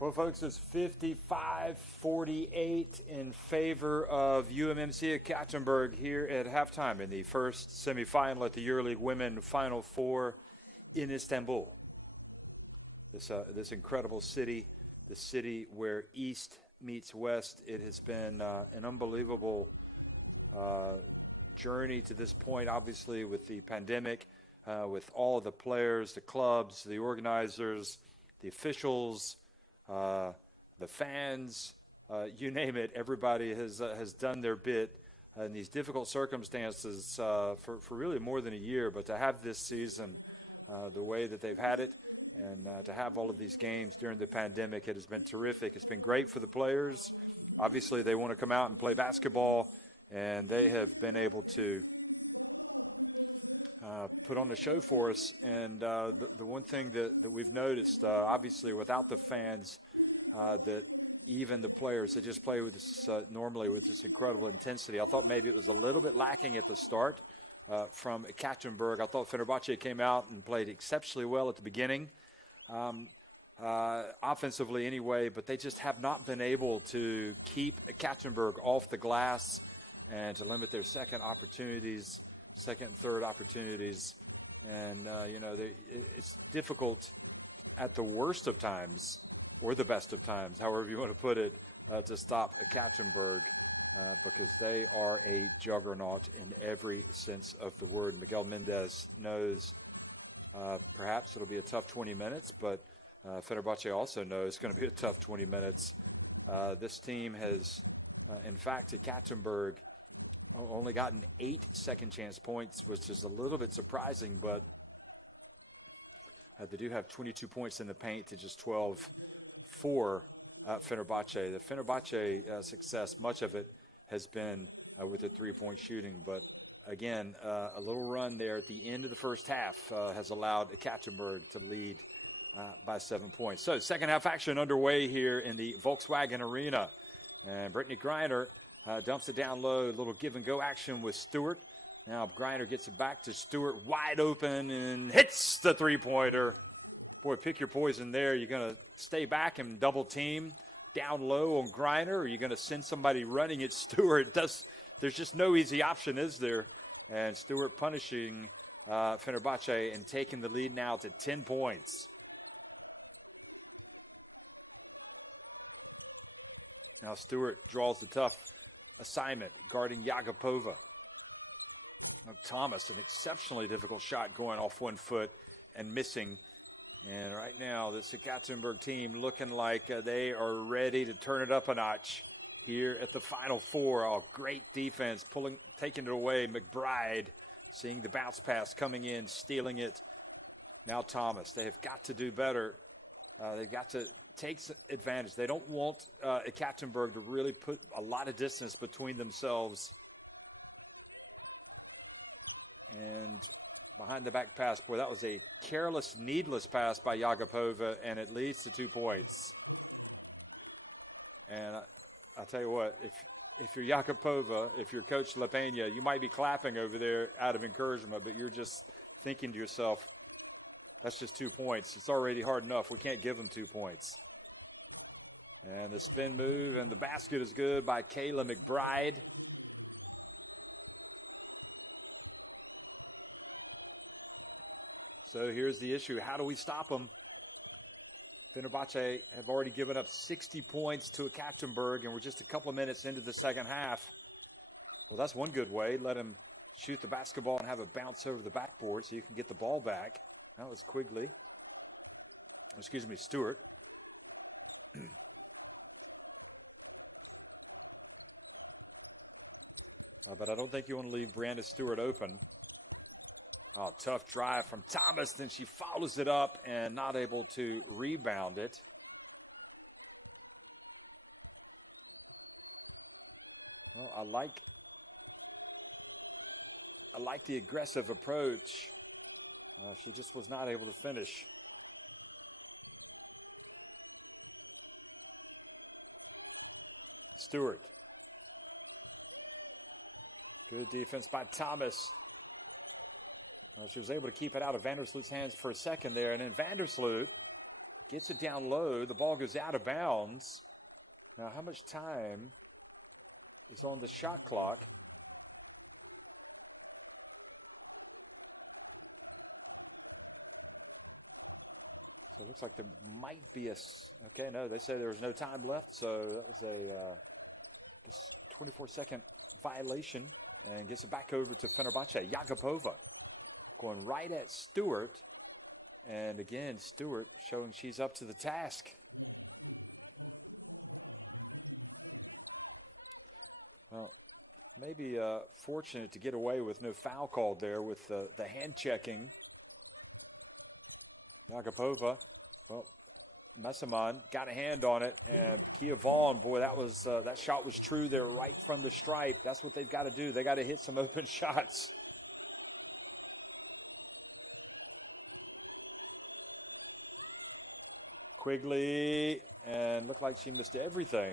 Well, folks, it's 55-48 in favor of UMMC Ekaterinburg here at halftime in the first semifinal at the EuroLeague Women Final Four in Istanbul. This incredible city, the city where East meets West. It has been an unbelievable journey to this point, obviously, with the pandemic, with all of the players, the clubs, the organizers, the officials, the fans, you name it. Everybody has done their bit in these difficult circumstances for really more than a year. But to have this season the way that they've had it, and to have all of these games during the pandemic, it has been terrific. It's been great for the players. Obviously, they want to come out and play basketball, and they have been able to put on the show for us. And the one thing that we've noticed, obviously without the fans, that even the players, they just play with this, normally with this incredible intensity. I thought maybe it was a little bit lacking at the start from Ekaterinburg. I thought Fenerbahce came out and played exceptionally well at the beginning, offensively anyway, but they just have not been able to keep Ekaterinburg off the glass and to limit their second, third opportunities. And, it's difficult at the worst of times, or the best of times, however you want to put it, to stop Ekaterinburg, because they are a juggernaut in every sense of the word. Miguel Mendez knows perhaps it'll be a tough 20 minutes, but Fenerbahce also knows it's going to be a tough 20 minutes. This team has, in fact, Ekaterinburg only gotten 8 second chance points, which is a little bit surprising, but they do have 22 points in the paint to just 12 for Fenerbahce. The Fenerbahce success, much of it has been with the three-point shooting, but again, a little run there at the end of the first half has allowed Ekaterinburg to lead by 7 points. So second half action underway here in the Volkswagen Arena, and Brittany Griner dumps it down low, a little give and go action with Stewart. Now Griner gets it back to Stewart, wide open, and hits the three-pointer. Boy, pick your poison there. You're going to stay back and double team down low on Griner, or you're going to send somebody running at Stewart. There's just no easy option, is there? And Stewart punishing Fenerbahce and taking the lead now to 10 points. Now Stewart draws the tough assignment, guarding Yagapova. Thomas, an exceptionally difficult shot going off 1 foot and missing. And right now, this Ekaterinburg team looking like they are ready to turn it up a notch here at the Final Four. Oh, great defense, taking it away. McBride seeing the bounce pass coming in, stealing it. Now Thomas, they have got to do better. They've got to take advantage. They don't want Ekaterinburg to really put a lot of distance between themselves. And behind the back pass, boy, that was a careless, needless pass by Yagapova, and it leads to 2 points. And I'll tell you what, if you're Yagapova, if you're Coach LaPena, you might be clapping over there out of encouragement, but you're just thinking to yourself, that's just 2 points. It's already hard enough. We can't give them 2 points. And the spin move, and the basket is good by Kayla McBride. So here's the issue. How do we stop them? Fenerbahce have already given up 60 points to Ekaterinburg, and we're just a couple of minutes into the second half. Well, that's one good way. Let him shoot the basketball and have it bounce over the backboard so you can get the ball back. That was Stewart. But I don't think you want to leave Brianna Stewart open. Oh, tough drive from Thomas, then she follows it up and not able to rebound it. Well, I like the aggressive approach. She just was not able to finish. Stewart. Good defense by Thomas. She was able to keep it out of Vandersloot's hands for a second there, and then Vandersloot Gets it down low. The ball goes out of bounds. Now, how much time is on the shot clock? It looks like there might be a... Okay, no, they say there was no time left, so that's a 24-second violation. And gets it back over to Fenerbahce. Yakupova going right at Stewart. And again, Stewart showing she's up to the task. Well, maybe fortunate to get away with no foul called there with the hand checking. Yakupova, well, Messerman got a hand on it. Kia Vaughn, boy, that shot was true there right from the stripe. That's what they've got to do. They got to hit some open shots. Quigley, and looked like she missed everything.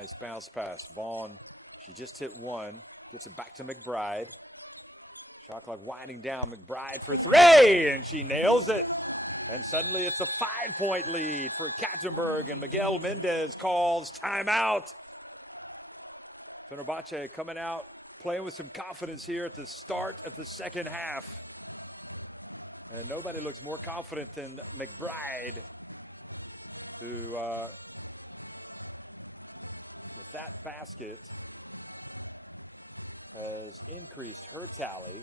Nice bounce pass. Vaughn, she just hit one. Gets it back to McBride. Shot clock winding down. McBride for three, and she nails it. And suddenly it's a 5-point lead for Ekaterinburg, and Miguel Mendez calls timeout. Fenerbahce coming out, playing with some confidence here at the start of the second half. And nobody looks more confident than McBride, who that basket has increased her tally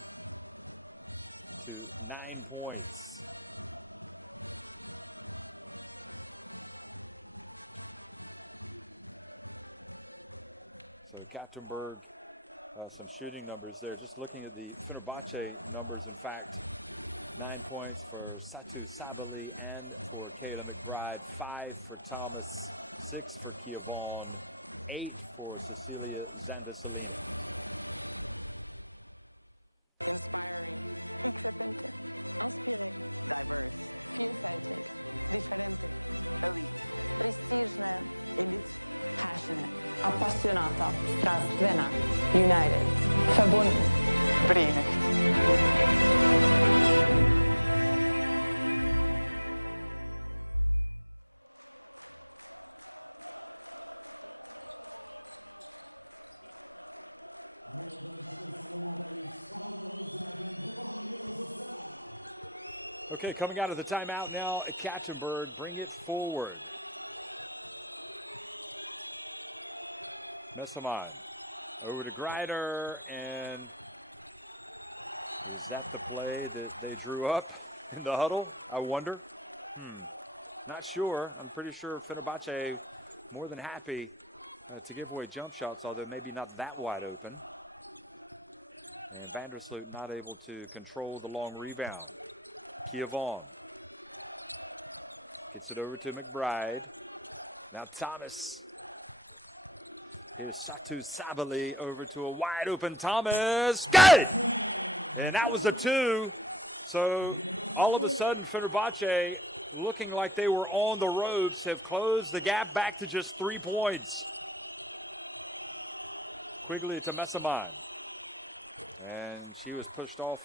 to 9 points. So Ekaterinburg, some shooting numbers there. Just looking at the Fenerbahce numbers, in fact, 9 points for Satu Sabali and for Kayla McBride, 5 for Thomas, 6 for Kia Vaughn, 8 for Cecilia Sandasali. Inspiring, increpente, inspiré, diverse, vielfältig, differente, elite, prestiżne, elite, passionate, appassionata, strastvena, united, verbunden, verenigd. Okay, coming out of the timeout now, Ekaterinburg bring it forward. Messerman over to Greider, and is that the play that they drew up in the huddle? I wonder. Not sure. I'm pretty sure Fenerbahce more than happy to give away jump shots, although maybe not that wide open. And Vandersloot not able to control the long rebound. Kia Vaughn gets it over to McBride. Now Thomas. Here's Satu Sabali over to a wide open Thomas. Good! And that was a 2. So all of a sudden Fenerbahce, looking like they were on the ropes, have closed the gap back to just 3 points. Quigley to Messerman. And she was pushed off.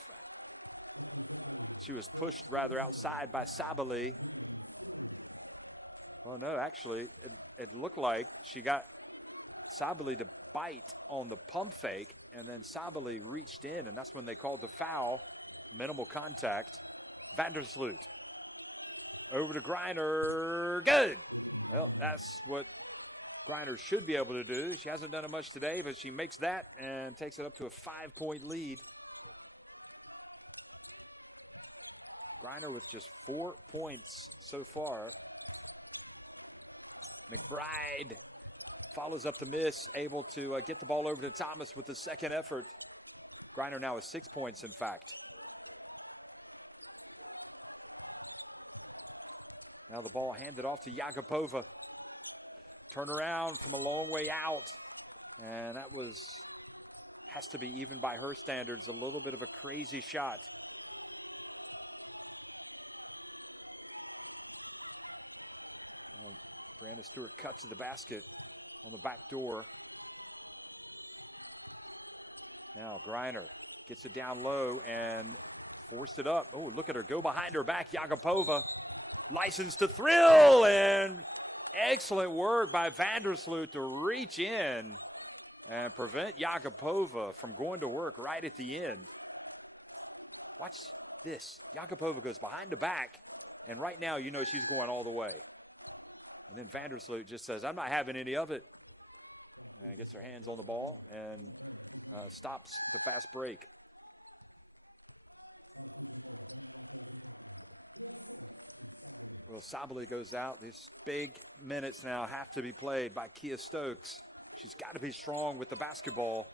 She was pushed rather outside by Sabali. Oh no, actually, it looked like she got Sabali to bite on the pump fake, and then Sabali reached in, and that's when they called the foul. Minimal contact. Vandersloot over to Greiner. Good! Well, that's what Greiner should be able to do. She hasn't done it much today, but she makes that and takes it up to a 5-point lead. Greiner with just 4 points so far. McBride follows up the miss, able to get the ball over to Thomas with the second effort. Greiner now has 6 points, in fact. Now the ball handed off to Yakupova. Turn around from a long way out. And that has to be, even by her standards, a little bit of a crazy shot. Stewart cut to the basket on the back door. Now Griner gets it down low and forced it up. Oh, look at her go behind her back. Jakubova licensed to thrill, and excellent work by Vandersloot to reach in and prevent Jakubova from going to work right at the end. Watch this. Jakubova goes behind the back, and right now you know she's going all the way. And then Vandersloot just says, I'm not having any of it. He gets her hands on the ball and stops the fast break. Well, Sabali goes out. These big minutes now have to be played by Kia Stokes. She's got to be strong with the basketball,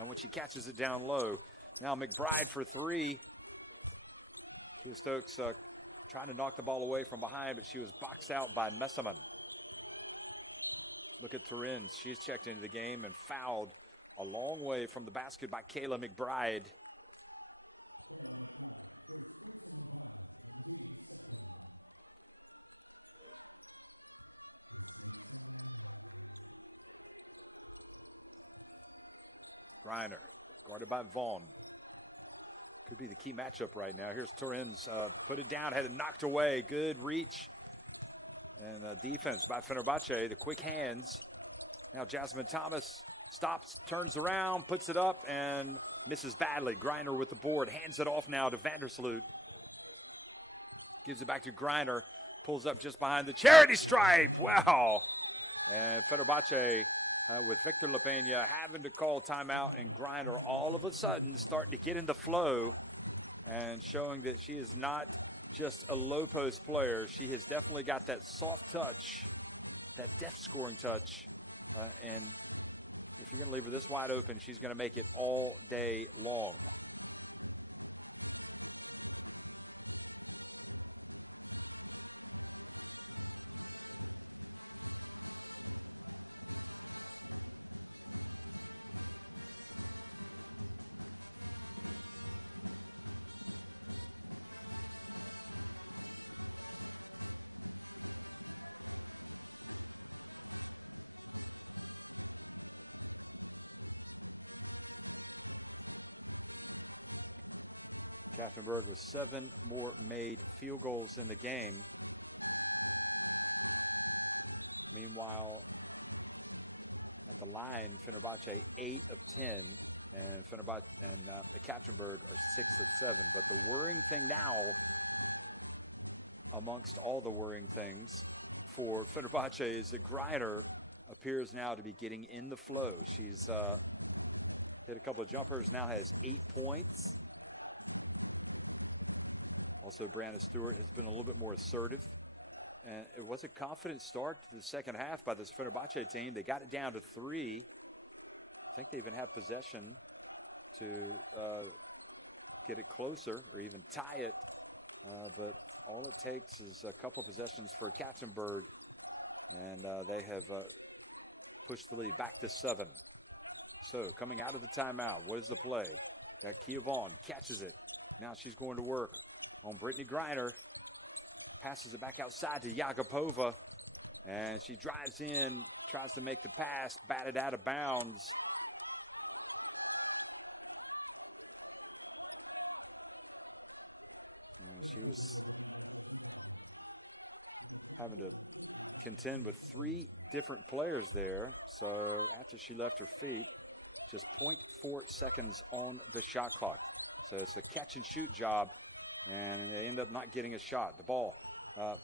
and when she catches it down low. Now McBride for three. Kia Stokes trying to knock the ball away from behind, but she was boxed out by Messaman. Look at Turin. She's checked into the game and fouled a long way from the basket by Kayla McBride. Griner, guarded by Vaughn. Could be the key matchup right now. Here's Turin's put it down, had it knocked away. Good reach. And defense by Fenerbahce, the quick hands. Now Jasmine Thomas stops, turns around, puts it up, and misses badly. Griner with the board, hands it off now to Vandersloot. Gives it back to Griner, pulls up just behind the charity stripe. Wow. And Fenerbahce with Victor LaPena having to call timeout, and Griner all of a sudden starting to get in the flow and showing that she is not just a low post player. She has definitely got that soft touch, that depth scoring touch. And if you're going to leave her this wide open, she's going to make it all day long. Ekaterinburg with 7 more made field goals in the game. Meanwhile, on the line, Fenerbahce 8 of 10, and Fenerbahce and Ekaterinburg 6 of 7. But the worrying thing now, amongst all the worrying things for Fenerbahce, is that Griner appears now to be getting in the flow. She's hit a couple of jumpers, now has 8 points. Also, Brandon Stewart has been a little bit more assertive. And it was a confident start to the second half by this Fenerbahce team. They got it down to 3. I think they even had possession to get it closer or even tie it. But all it takes is a couple possessions for Ekaterinburg, and they have pushed the lead back to 7. So coming out of the timeout, what is the play? Kia Vaughn catches it. Now she's going to work on Brittany Griner. Passes it back outside to Jakubova, and she drives in, tries to make the pass, batted out of bounds. Having to contend with 3 different players there, so after she left her feet, just 0.4 seconds on the shot clock. So it's a catch and shoot job, and they end up not getting a shot. The ball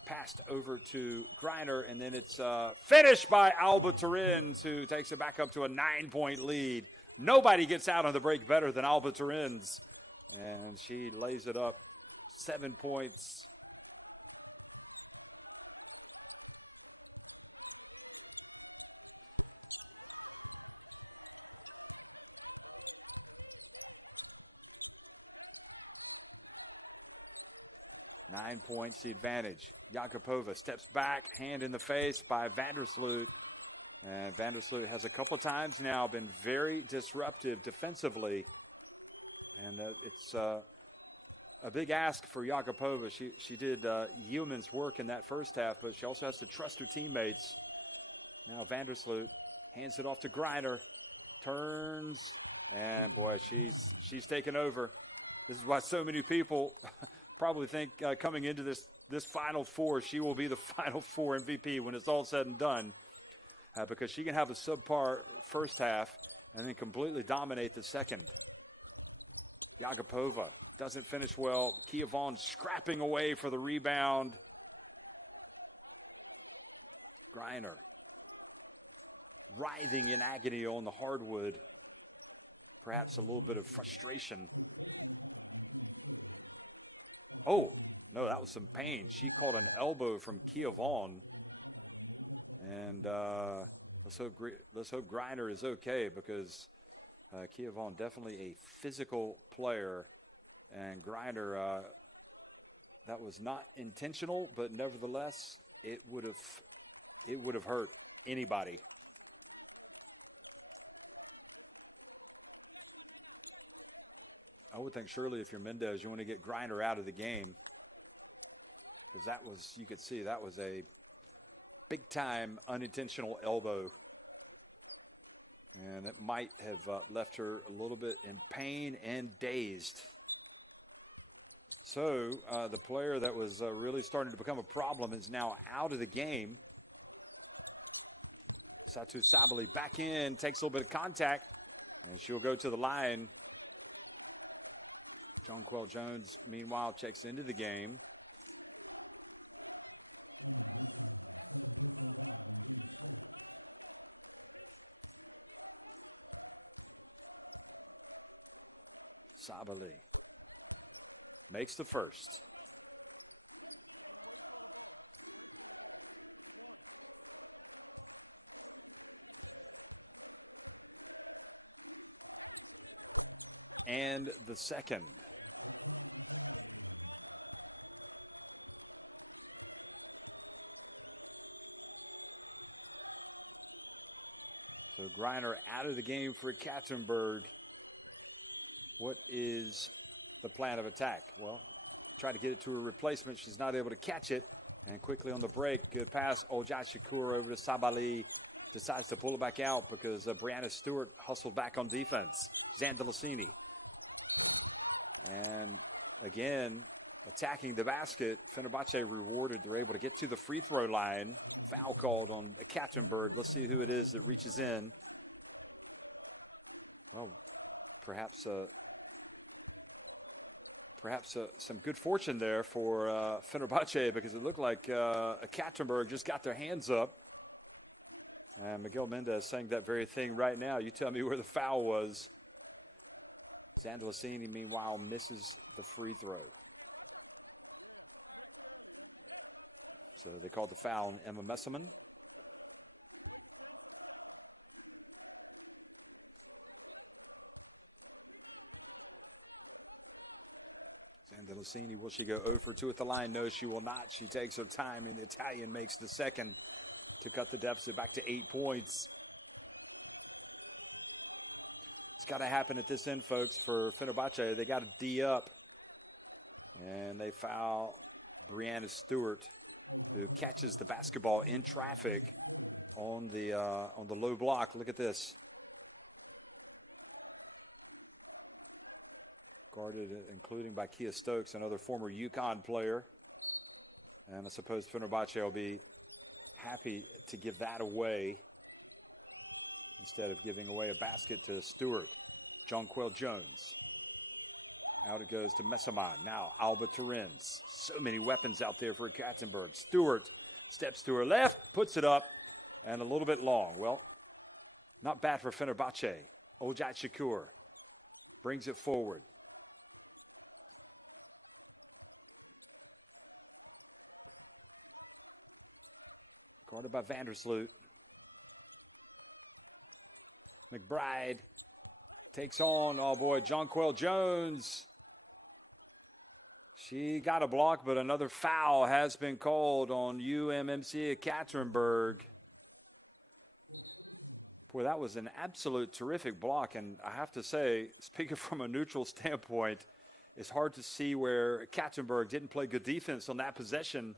passed over to Griner, and then it's finished by Alba Turin, who takes it back up to a 9-point lead. Nobody gets out on the break better than Alba Turin's, and she lays it up 7 points. Points the advantage. Jakubova steps back, hand in the face by Vandersloot. And Vandersloot has a couple times now been very disruptive defensively. And it's a big ask for Jakubova. She did yeoman's work in that first half, but she also has to trust her teammates. Now Vandersloot hands it off to Griner. Turns, and boy, she's taken over. This is why so many people probably think coming into this Final Four, she will be the Final Four MVP when it's all said and done, because she can have a subpar first half and then completely dominate the second. Yagapova doesn't finish well. Kia Vaughn scrapping away for the rebound. Griner writhing in agony on the hardwood. Perhaps a little bit of frustration. Oh, no, that was some pain. She caught an elbow from Kia Vaughn. And let's hope Griner is okay, because Kia Vaughn definitely a physical player. And Griner, that was not intentional, but nevertheless, it would have hurt anybody. I would think surely if you're Mendez, you want to get Griner out of the game, because that was, you could see that was a big time unintentional elbow, and it might have left her a little bit in pain and dazed. So the player that was really starting to become a problem is now out of the game. Satu Sabali back in, takes a little bit of contact, and she'll go to the line. Jonquel Jones, meanwhile, checks into the game. Sabali makes the first. And the second. So Griner out of the game for Ekaterinburg. What is the plan of attack? Well, try to get it to a replacement. She's not able to catch it. And quickly on the break, good pass. Ojai Shakur over to Sabali. Decides to pull it back out because Brianna Stewart hustled back on defense. Zandalicini. And again, attacking the basket. Fenerbahce rewarded. They're able to get to the free throw line. Foul called on Ekaterinburg. Let's see who it is that reaches in. Oh, perhaps some good fortune there for Fenerbahce, because it looked like Ekaterinburg just got their hands up. And Miguel Mendez saying that very thing right now. You tell me where the foul was. Zandalicini, meanwhile, misses the free throw. So they called the foul on Emma Messiman. Zandalicini, will she go 0 for 2 at the line? No, she will not. She takes her time, and the Italian makes the second to cut the deficit back to 8 points. Got to happen at this end, folks, for Fenerbahce. They got to D up, and they foul Brianna Stewart, who catches the basketball in traffic on the low block. Look at this. Guarded, including by Kia Stokes, another former UConn player. And I suppose Fenerbahce will be happy to give that away instead of giving away a basket to Stewart. Jonquel Jones. Out it goes to Messaman. Now Alba Torrens. So many weapons out there for Ekaterinburg. Stewart steps to her left, puts it up, and a little bit long. Well, not bad for Fenerbahce. Ojai Shakur brings it forward. Guarded by Vandersloot. McBride takes on, oh boy, Jonquel Jones. She got a block, but another foul has been called on UMMC Ekaterinburg. Boy, that was an absolute terrific block, and I have to say, speaking from a neutral standpoint, it's hard to see where Ekaterinburg didn't play good defense on that possession,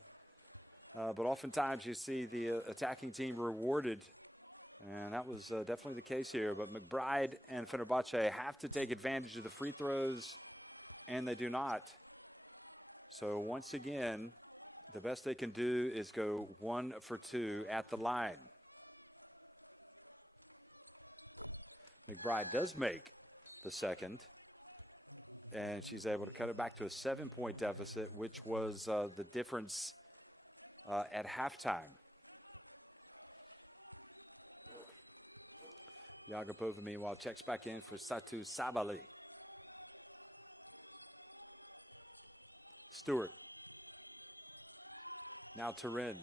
but oftentimes you see the attacking team rewarded And that was definitely the case here. But McBride and Fenerbahce have to take advantage of the free throws, and they do not. So once again, the best they can do is go 1 for 2 at the line. McBride does make the second, and she's able to cut it back to a 7-point deficit, which was the difference at halftime. Yagapova, meanwhile, checks back in for Satu Sabali. Stewart. Now Terins.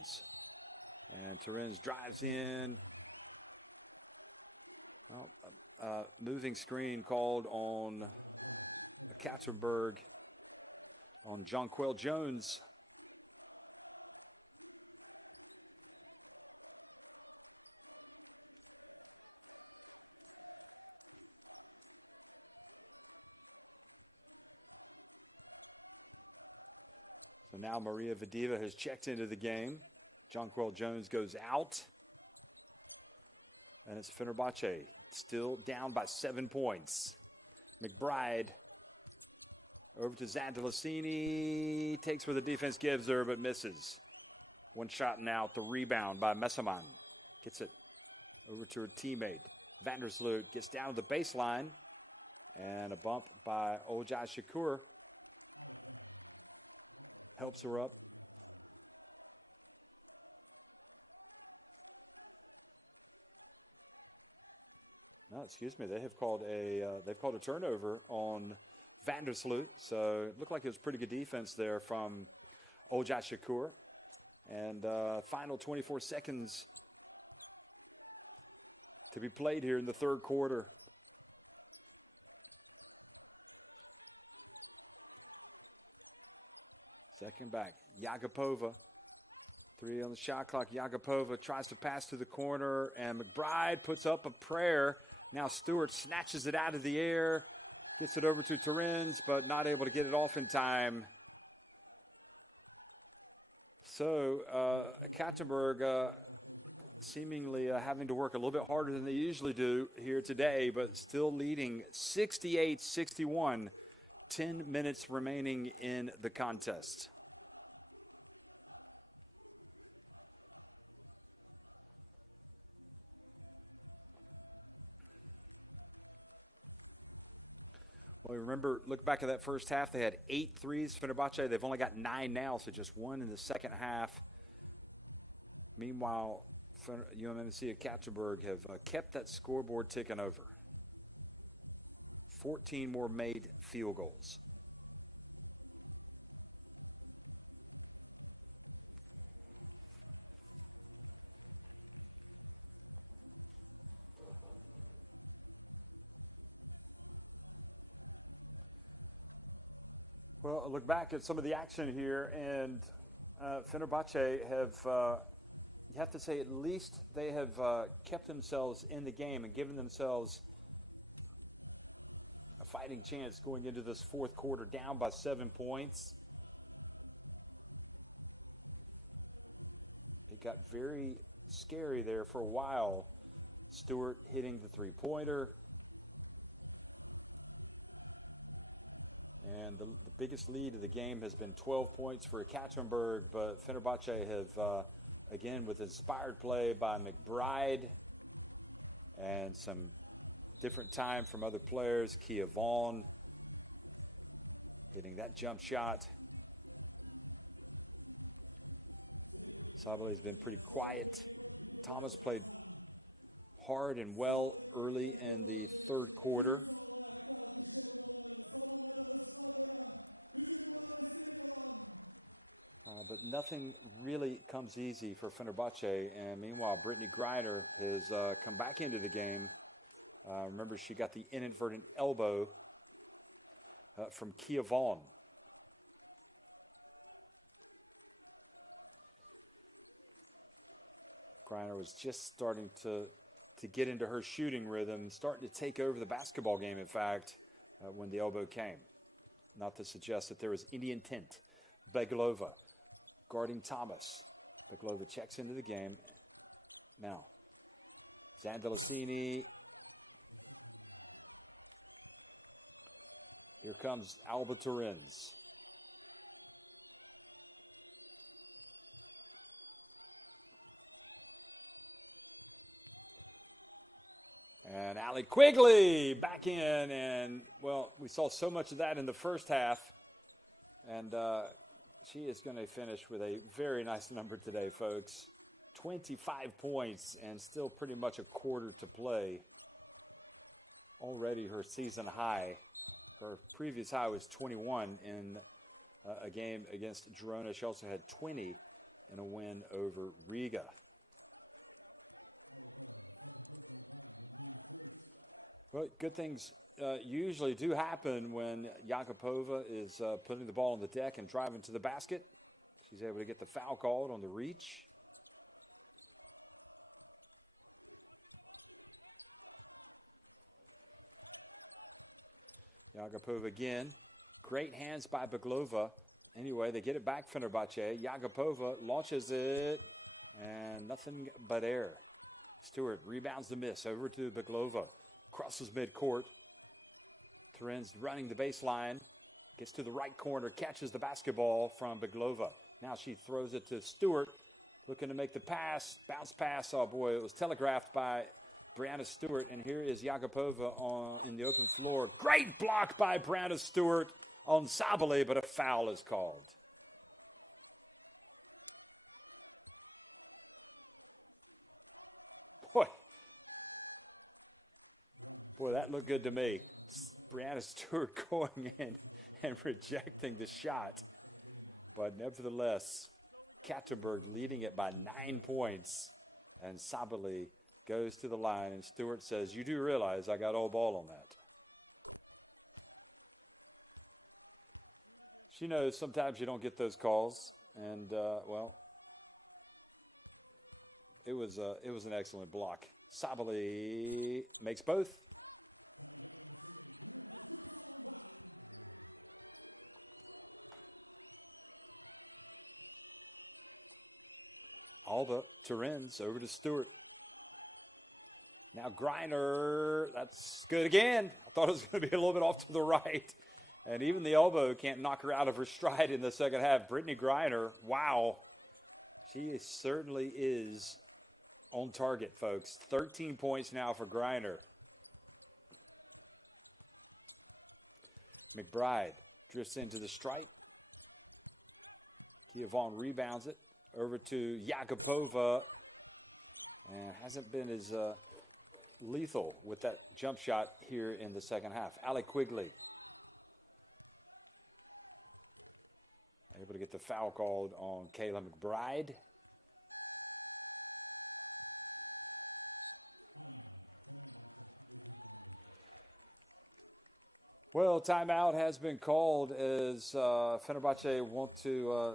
And Terins drives in. Moving screen called on Ekaterinburg, on Jonquel Jones. So now Maria Vadiva has checked into the game. Jonquel Jones goes out. And it's Fenerbahce still down by 7 points. McBride over to Zandalasini. Takes where the defense gives her, but misses. One shot and out. The rebound by Messaman. Gets it over to her teammate. Vandersloot gets down to the baseline. And a bump by Ojai Shakur. Helps her up. No, excuse me. They have called a turnover on Vandersloot. So it looked like it was pretty good defense there from Ojai Shakur. And final 24 seconds to be played here in the third quarter. Second back, Yagapova. 3 on the shot clock. Yagapova tries to pass to the corner, and McBride puts up a prayer. Now Stewart snatches it out of the air, gets it over to Terins, but not able to get it off in time. So Ekaterinburg seemingly having to work a little bit harder than they usually do here today, but still leading 68-61. 10 minutes remaining in the contest. Well, remember, look back at that first half. They had 8 threes. Fenerbahce, they've only got 9 now, so just 1 in the second half. Meanwhile, UMMC Ekaterinburg have kept that scoreboard ticking over. 14 more made field goals. Well, look back at some of the action here, and Fenerbahce have, you have to say, at least they have kept themselves in the game and given themselves a fighting chance going into this fourth quarter, down by 7 points. It got very scary there for a while. Stewart hitting the three-pointer. And the biggest lead of the game has been 12 points for Ekaterinburg, but Fenerbahce have, again, with inspired play by McBride and some different time from other players. Kia Vaughn getting that jump shot. Sabali has been pretty quiet. Thomas played hard and well early in the third quarter. But nothing really comes easy for Fenerbahce. And meanwhile, Brittany Griner has come back into the game. Remember, she got the inadvertent elbow from Kia Vaughn. Griner was just starting to get into her shooting rhythm, starting to take over the basketball game, in fact, when the elbow came. Not to suggest that there was any intent. Beglova guarding Thomas. Beglova checks into the game. Now, Zandelicini. Here comes Alba Torrens. And Allie Quigley back in, and, well, we saw so much of that in the first half. And she is going to finish with a very nice number today, folks. 25 points and still pretty much a quarter to play. Already her season high. Her previous high was 21 in a game against Girona. She also had 20 in a win over Riga. Well, good things usually do happen when Yakupova is putting the ball on the deck and driving to the basket. She's able to get the foul called on the reach. Yakupova again. Great hands by Beglova. Anyway, they get it back, Fenerbahce. Yakupova launches it, and nothing but air. Stewart rebounds the miss over to Beglova. Crosses midcourt. Torrens running the baseline. Gets to the right corner, catches the basketball from Beglova. Now she throws it to Stewart, looking to make the pass. Bounce pass. Oh boy, it was telegraphed by Brianna Stewart, and here is Yakupova in the open floor. Great block by Brianna Stewart on Sabali, but a foul is called. Boy, that looked good to me. Brianna Stewart going in and rejecting the shot. But nevertheless, Ekaterinburg leading it by 9 points. And Sabali goes to the line, and Stewart says, "You do realize I got all ball on that." She knows sometimes you don't get those calls, and well, it was an excellent block. Sabali makes both. Alba Torrens over to Stewart. Now Griner, that's good again. I thought it was going to be a little bit off to the right. And even the elbow can't knock her out of her stride in the second half. Brittany Griner, wow. She certainly is on target, folks. 13 points now for Griner. McBride drifts into the stripe. Yvonne rebounds it over to Yakupova. And hasn't been as lethal with that jump shot here in the second half. Allie Quigley. Able to get the foul called on Kayla McBride. Well, timeout has been called as Fenerbahce want to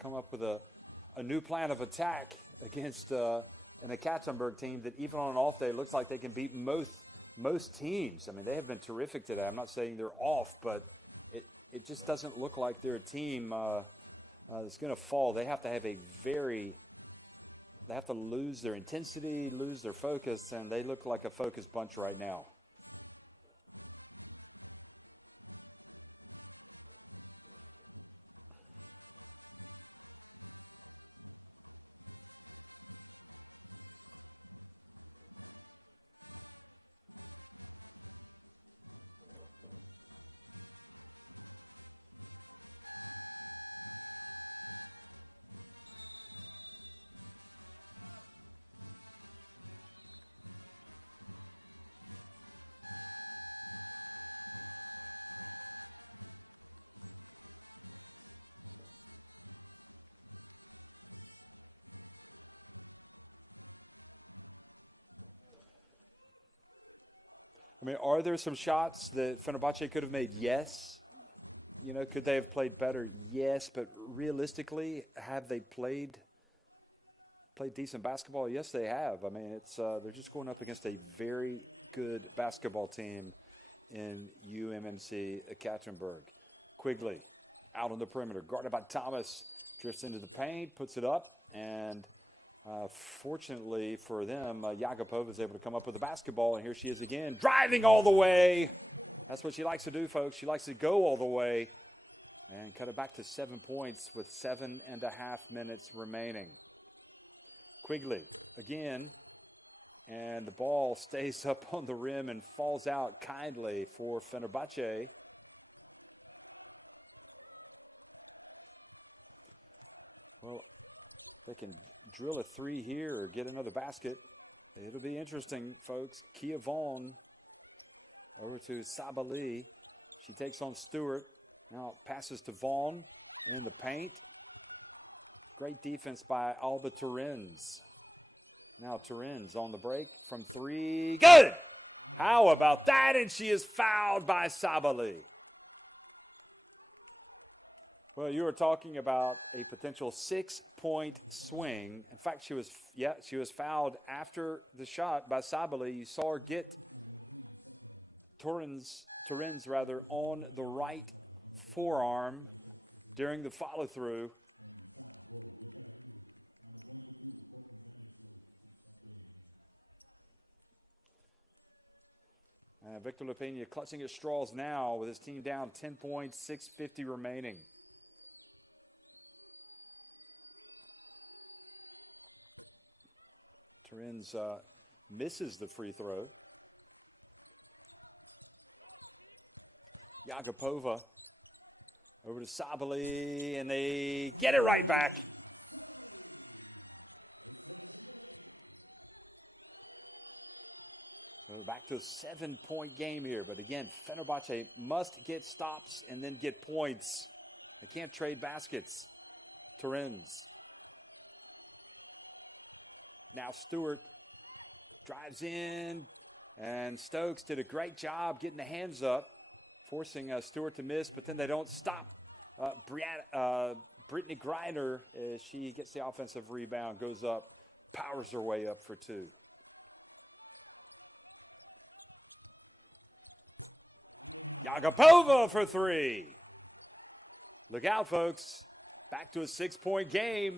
come up with a new plan of attack against an Ekaterinburg team that even on an off day looks like they can beat most teams. I mean, they have been terrific today. I'm not saying they're off, but it just doesn't look like they're a team that's going to fall. They have to have they have to lose their intensity, lose their focus, and they look like a focused bunch right now. I mean, are there some shots that Fenerbahce could have made? Yes. You know, could they have played better? Yes. But realistically, have they played decent basketball? Yes, they have. I mean, it's they're just going up against a very good basketball team in UMMC Ekaterinburg. Quigley out on the perimeter, guarded by Thomas, drifts into the paint, puts it up, and Fortunately for them, Yagapova is able to come up with the basketball, and here she is again, driving all the way. That's what she likes to do, folks. She likes to go all the way and cut it back to 7 points with 7.5 minutes remaining. Quigley again, and the ball stays up on the rim and falls out kindly for Fenerbahce. Well, they can drill a three here or get another basket. It'll be interesting, folks. Kia Vaughn over to Sabali. She takes on Stewart. Now passes to Vaughn in the paint. Great defense by Alba Turin's. Now Turin's on the break from three. Good! How about that? And she is fouled by Sabali. Well, you were talking about a potential 6-point swing. In fact, she was fouled after the shot by Sabali. You saw her get Turin's on the right forearm during the follow-through. Victor Lepena clutching at straws now with his team down 10 points, 6:50 remaining. Turin's misses the free throw. Yagapova over to Sabali, and they get it right back. We're back to a 7-point game here, but again, Fenerbahce must get stops and then get points. They can't trade baskets. Turin's. Now Stewart drives in, and Stokes did a great job getting the hands up, forcing Stewart to miss, but then they don't stop Brittany Griner as she gets the offensive rebound, goes up, powers her way up for two. Yagapova for three. Look out, folks. Back to a 6-point game.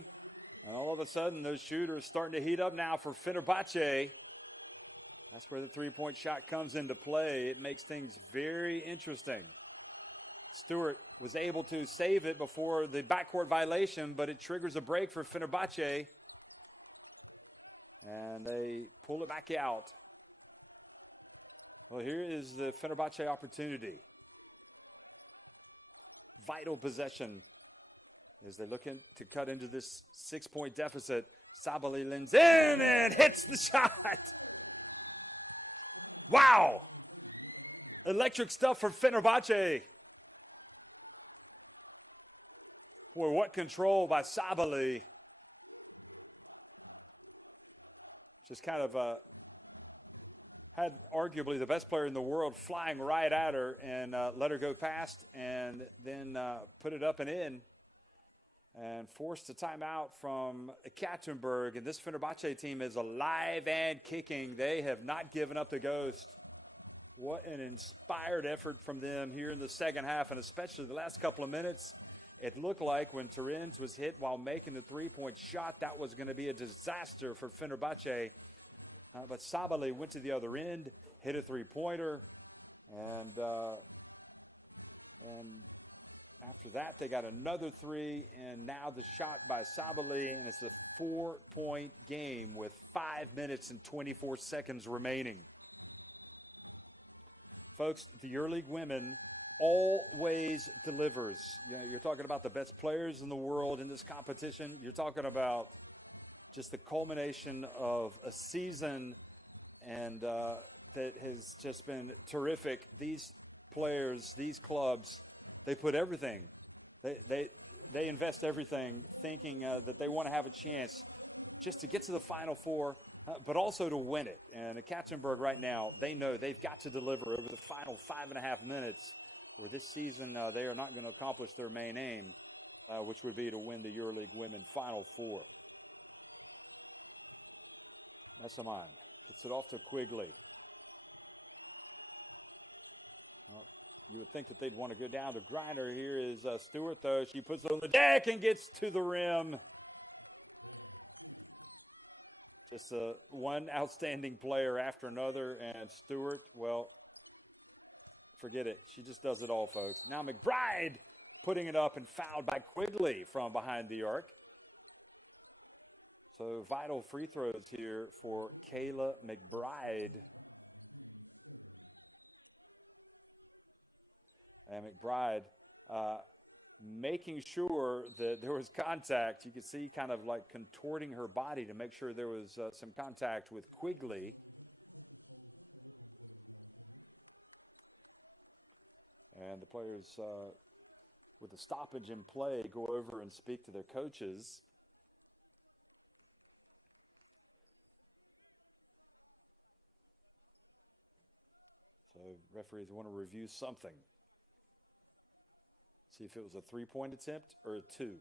And all of a sudden, those shooters starting to heat up now for Fenerbahce. That's where the three-point shot comes into play. It makes things very interesting. Stewart was able to save it before the backcourt violation, but it triggers a break for Fenerbahce. And they pull it back out. Well, here is the Fenerbahce opportunity. Vital possession as they're looking to cut into this 6-point deficit. Sabali leans in and hits the shot. Wow! Electric stuff for Fenerbahce. Boy, what control by Sabali. Just kind of had arguably the best player in the world flying right at her and let her go past, and then put it up and in and forced a timeout from Ekaterinburg. And this Fenerbahce team is alive and kicking. They have not given up the ghost. What an inspired effort from them here in the second half, and especially the last couple of minutes. It looked like when Turin's was hit while making the three-point shot, that was going to be a disaster for Fenerbahce. But Sabali went to the other end, hit a three-pointer, and after that they got another three, and now the shot by Sabali, and it's a 4-point game with 5 minutes and 24 seconds remaining. Folks, the EuroLeague women always delivers. You know, you're talking about the best players in the world in this competition. You're talking about just the culmination of a season, and that has just been terrific. These players, these clubs, they put everything. They invest everything, thinking that they want to have a chance just to get to the Final Four, but also to win it. And Ekaterinburg right now, they know they've got to deliver over the final 5.5 minutes. Well, this season, they are not going to accomplish their main aim, which would be to win the EuroLeague Women Final Four. SMI gets it off to Quigley. You would think that they'd want to go down to Griner. Here is Stewart, though. She puts it on the deck and gets to the rim. Just one outstanding player after another, and Stewart, well, forget it. She just does it all, folks. Now McBride putting it up and fouled by Quigley from behind the arc. So vital free throws here for Kayla McBride. And McBride making sure that there was contact. You could see kind of like contorting her body to make sure there was some contact with Quigley. And the players with the stoppage in play go over and speak to their coaches. So referees want to review something. See if it was a three-point attempt or a two.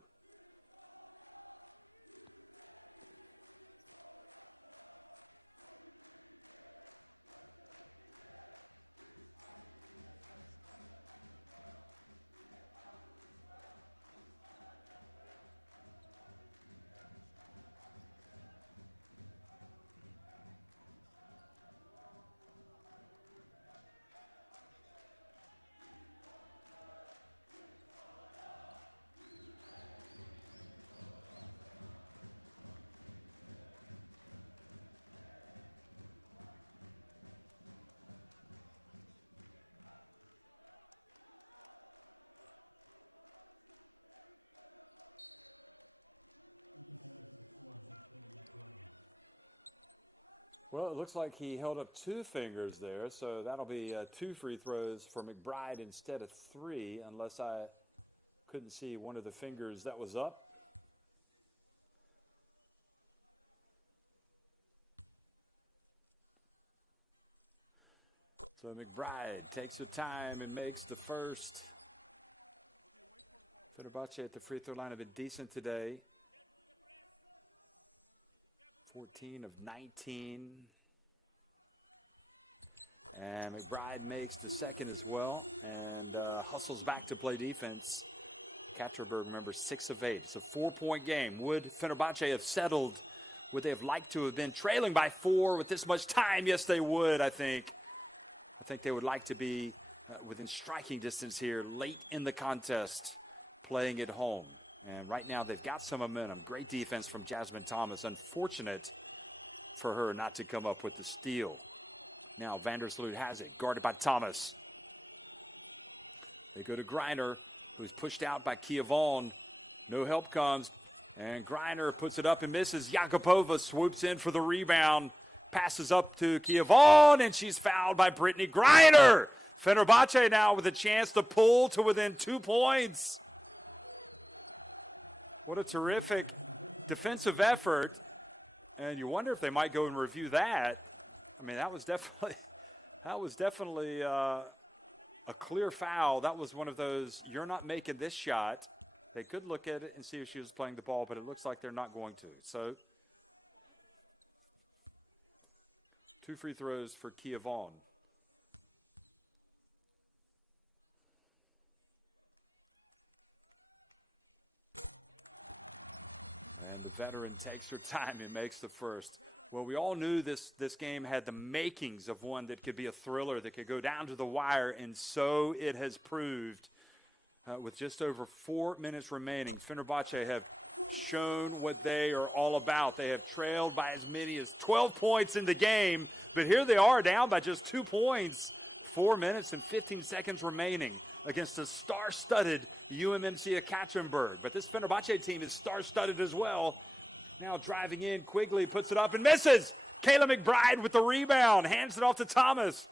Well, it looks like he held up two fingers there, so that'll be 2 free throws for McBride instead of 3, unless I couldn't see one of the fingers that was up. So McBride takes her time and makes the first. Fenerbahce at the free throw line have been decent today. 14 of 19. And McBride makes the second as well and hustles back to play defense. Ekaterinburg, remember, 6 of 8. It's a 4-point game. Would Fenerbahce have settled? Would they have liked to have been trailing by 4 with this much time? Yes, they would, I think. I think they would like to be within striking distance here late in the contest, playing at home. And right now they've got some momentum. Great defense from Jasmine Thomas. Unfortunate for her not to come up with the steal. Now Vandersloot has it, guarded by Thomas. They go to Greiner, who's pushed out by Kia Vaughn. No help comes, and Greiner puts it up and misses. Yakupova swoops in for the rebound, passes up to Kia Vaughn, and she's fouled by Brittany Greiner. Fenerbahce now with a chance to pull to within 2 points. What a terrific defensive effort. And you wonder if they might go and review that. I mean, that was definitely a clear foul. That was one of those, you're not making this shot. They could look at it and see if she was playing the ball, but it looks like they're not going to. So 2 free throws for Kia Vaughn. Veteran takes her time and makes the first. Well, we all knew this game had the makings of one that could be a thriller, that could go down to the wire, and so it has proved. With just over 4 minutes remaining, Fenerbahce have shown what they are all about. They have trailed by as many as 12 points in the game, but here they are down by just 2 points. 4 minutes and 15 seconds remaining against a star-studded UMMC Ekaterinburg. But this Fenerbahce team is star-studded as well. Now driving in, Quigley puts it up and misses. Kayla McBride with the rebound, hands it off to Thomas.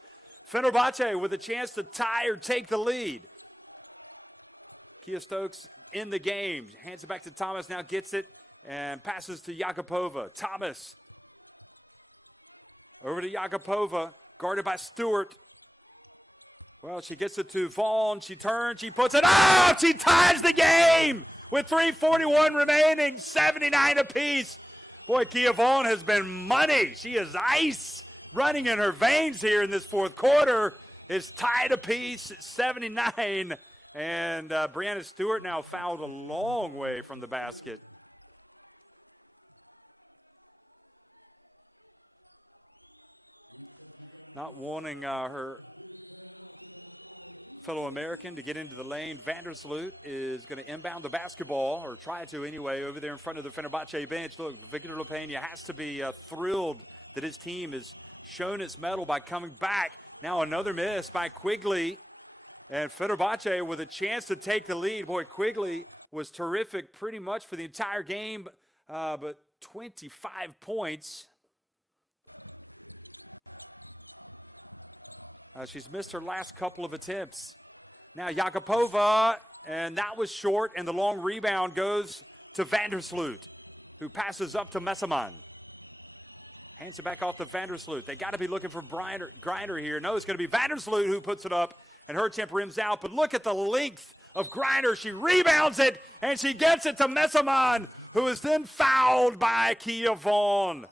Fenerbahce with a chance to tie or take the lead. Kia Stokes in the game, hands it back to Thomas, now gets it and passes to Yakupova. Thomas over to Yakupova, guarded by Stewart. Well, she gets it to Vaughn. She turns. She puts it up. She ties the game with 3:41 remaining, 79 apiece. Boy, Kia Vaughn has been money. She is ice running in her veins here in this fourth quarter. It's tied apiece at 79. And Brianna Stewart now fouled a long way from the basket. not wanting her fellow American to get into the lane. Vandersloot is going to inbound the basketball, or try to anyway, over there in front of the Fenerbahce bench. Look, Victor Lepena has to be thrilled that his team has shown its mettle by coming back. Now another miss by Quigley, and Fenerbahce with a chance to take the lead. Boy, Quigley was terrific pretty much for the entire game, but 25 points. She's missed her last couple of attempts. Now Yakupova, and that was short, and the long rebound goes to Vandersloot, who passes up to Messermann. Hands it back off to Vandersloot. They got to be looking for Griner here. No, it's going to be Vandersloot who puts it up, and her temp rims out. But look at the length of Griner. She rebounds it, and she gets it to Messermann, who is then fouled by Kia Vaughn.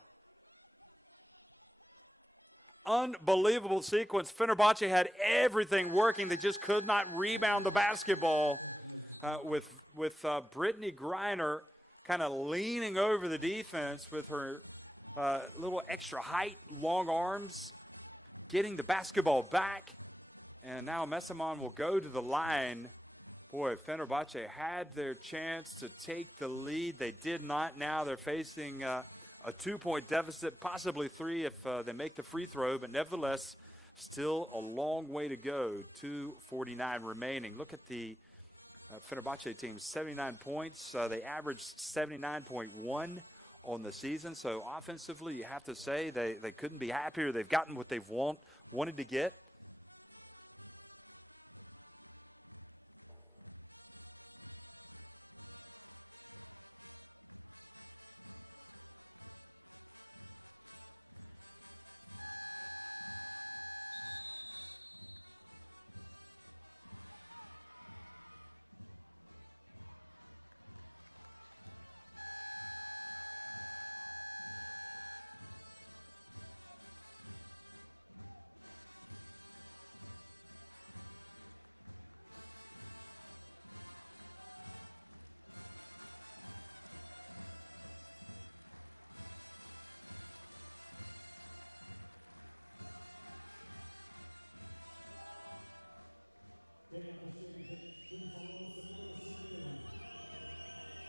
Unbelievable sequence. Fenerbahce had everything working. They just could not rebound the basketball with Brittany Griner kind of leaning over the defense with her little extra height, long arms, getting the basketball back. And now Messermann will go to the line. Boy, Fenerbahce had their chance to take the lead. They did not. Now they're facing a 2-point deficit, possibly 3 if they make the free throw, but nevertheless, still a long way to go. 2:49 remaining. Look at the Fenerbahce team, 79 points. They averaged 79.1 on the season, so offensively, you have to say they couldn't be happier. They've gotten what they've wanted to get.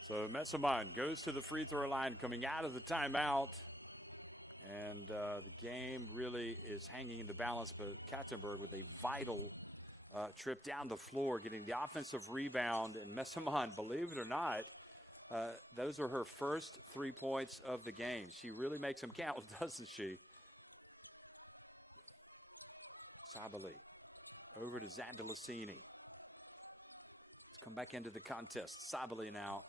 So Messermann goes to the free throw line coming out of the timeout. And the game really is hanging in the balance, but Ekaterinburg with a vital trip down the floor, getting the offensive rebound. And Messermann, believe it or not, those are her first 3 points of the game. She really makes them count, doesn't she? Sabali over to Zandalicini. Come back into the contest. Sabali now.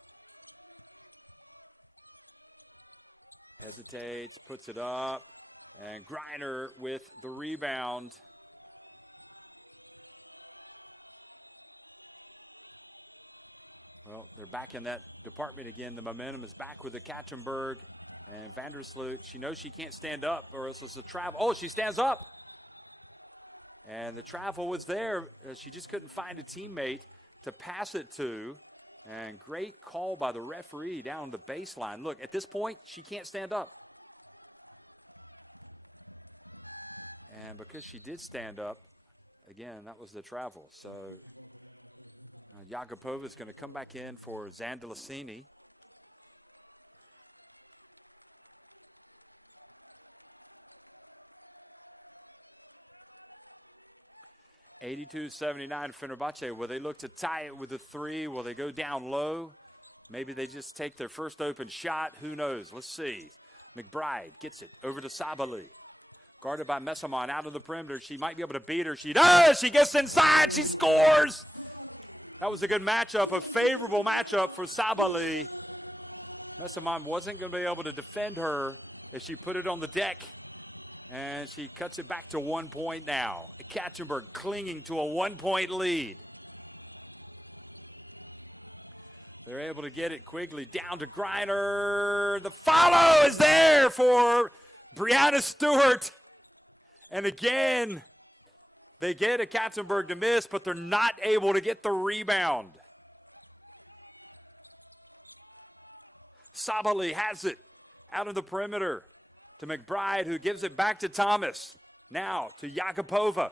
Hesitates, puts it up, and Griner with the rebound. Well, they're back in that department again. The momentum is back with Ekaterinburg. And Vandersloot, she knows she can't stand up or else it's a travel. Oh, she stands up. And the travel was there. She just couldn't find a teammate to pass it to. And great call by the referee down the baseline. Look, at this point, she can't stand up. And because she did stand up, again, that was the travel. So Yakupova is going to come back in for Zandalicini. (82-79) Fenerbahce. Will they look to tie it with a 3? Will they go down low? Maybe they just take their first open shot. Who knows? Let's see. McBride gets it over to Sabali. Guarded by Messermann out of the perimeter. She might be able to beat her. She does. She gets inside. She scores. That was a good matchup, a favorable matchup for Sabali. Messermann wasn't going to be able to defend her as she put it on the deck. And she cuts it back to 1 point now. Ekaterinburg clinging to a 1-point lead. They're able to get it quickly down to Griner. The follow is there for Brianna Stewart. And again, they get Ekaterinburg to miss, but they're not able to get the rebound. Sabali has it out of the perimeter to McBride, who gives it back to Thomas. Now to Yakupova.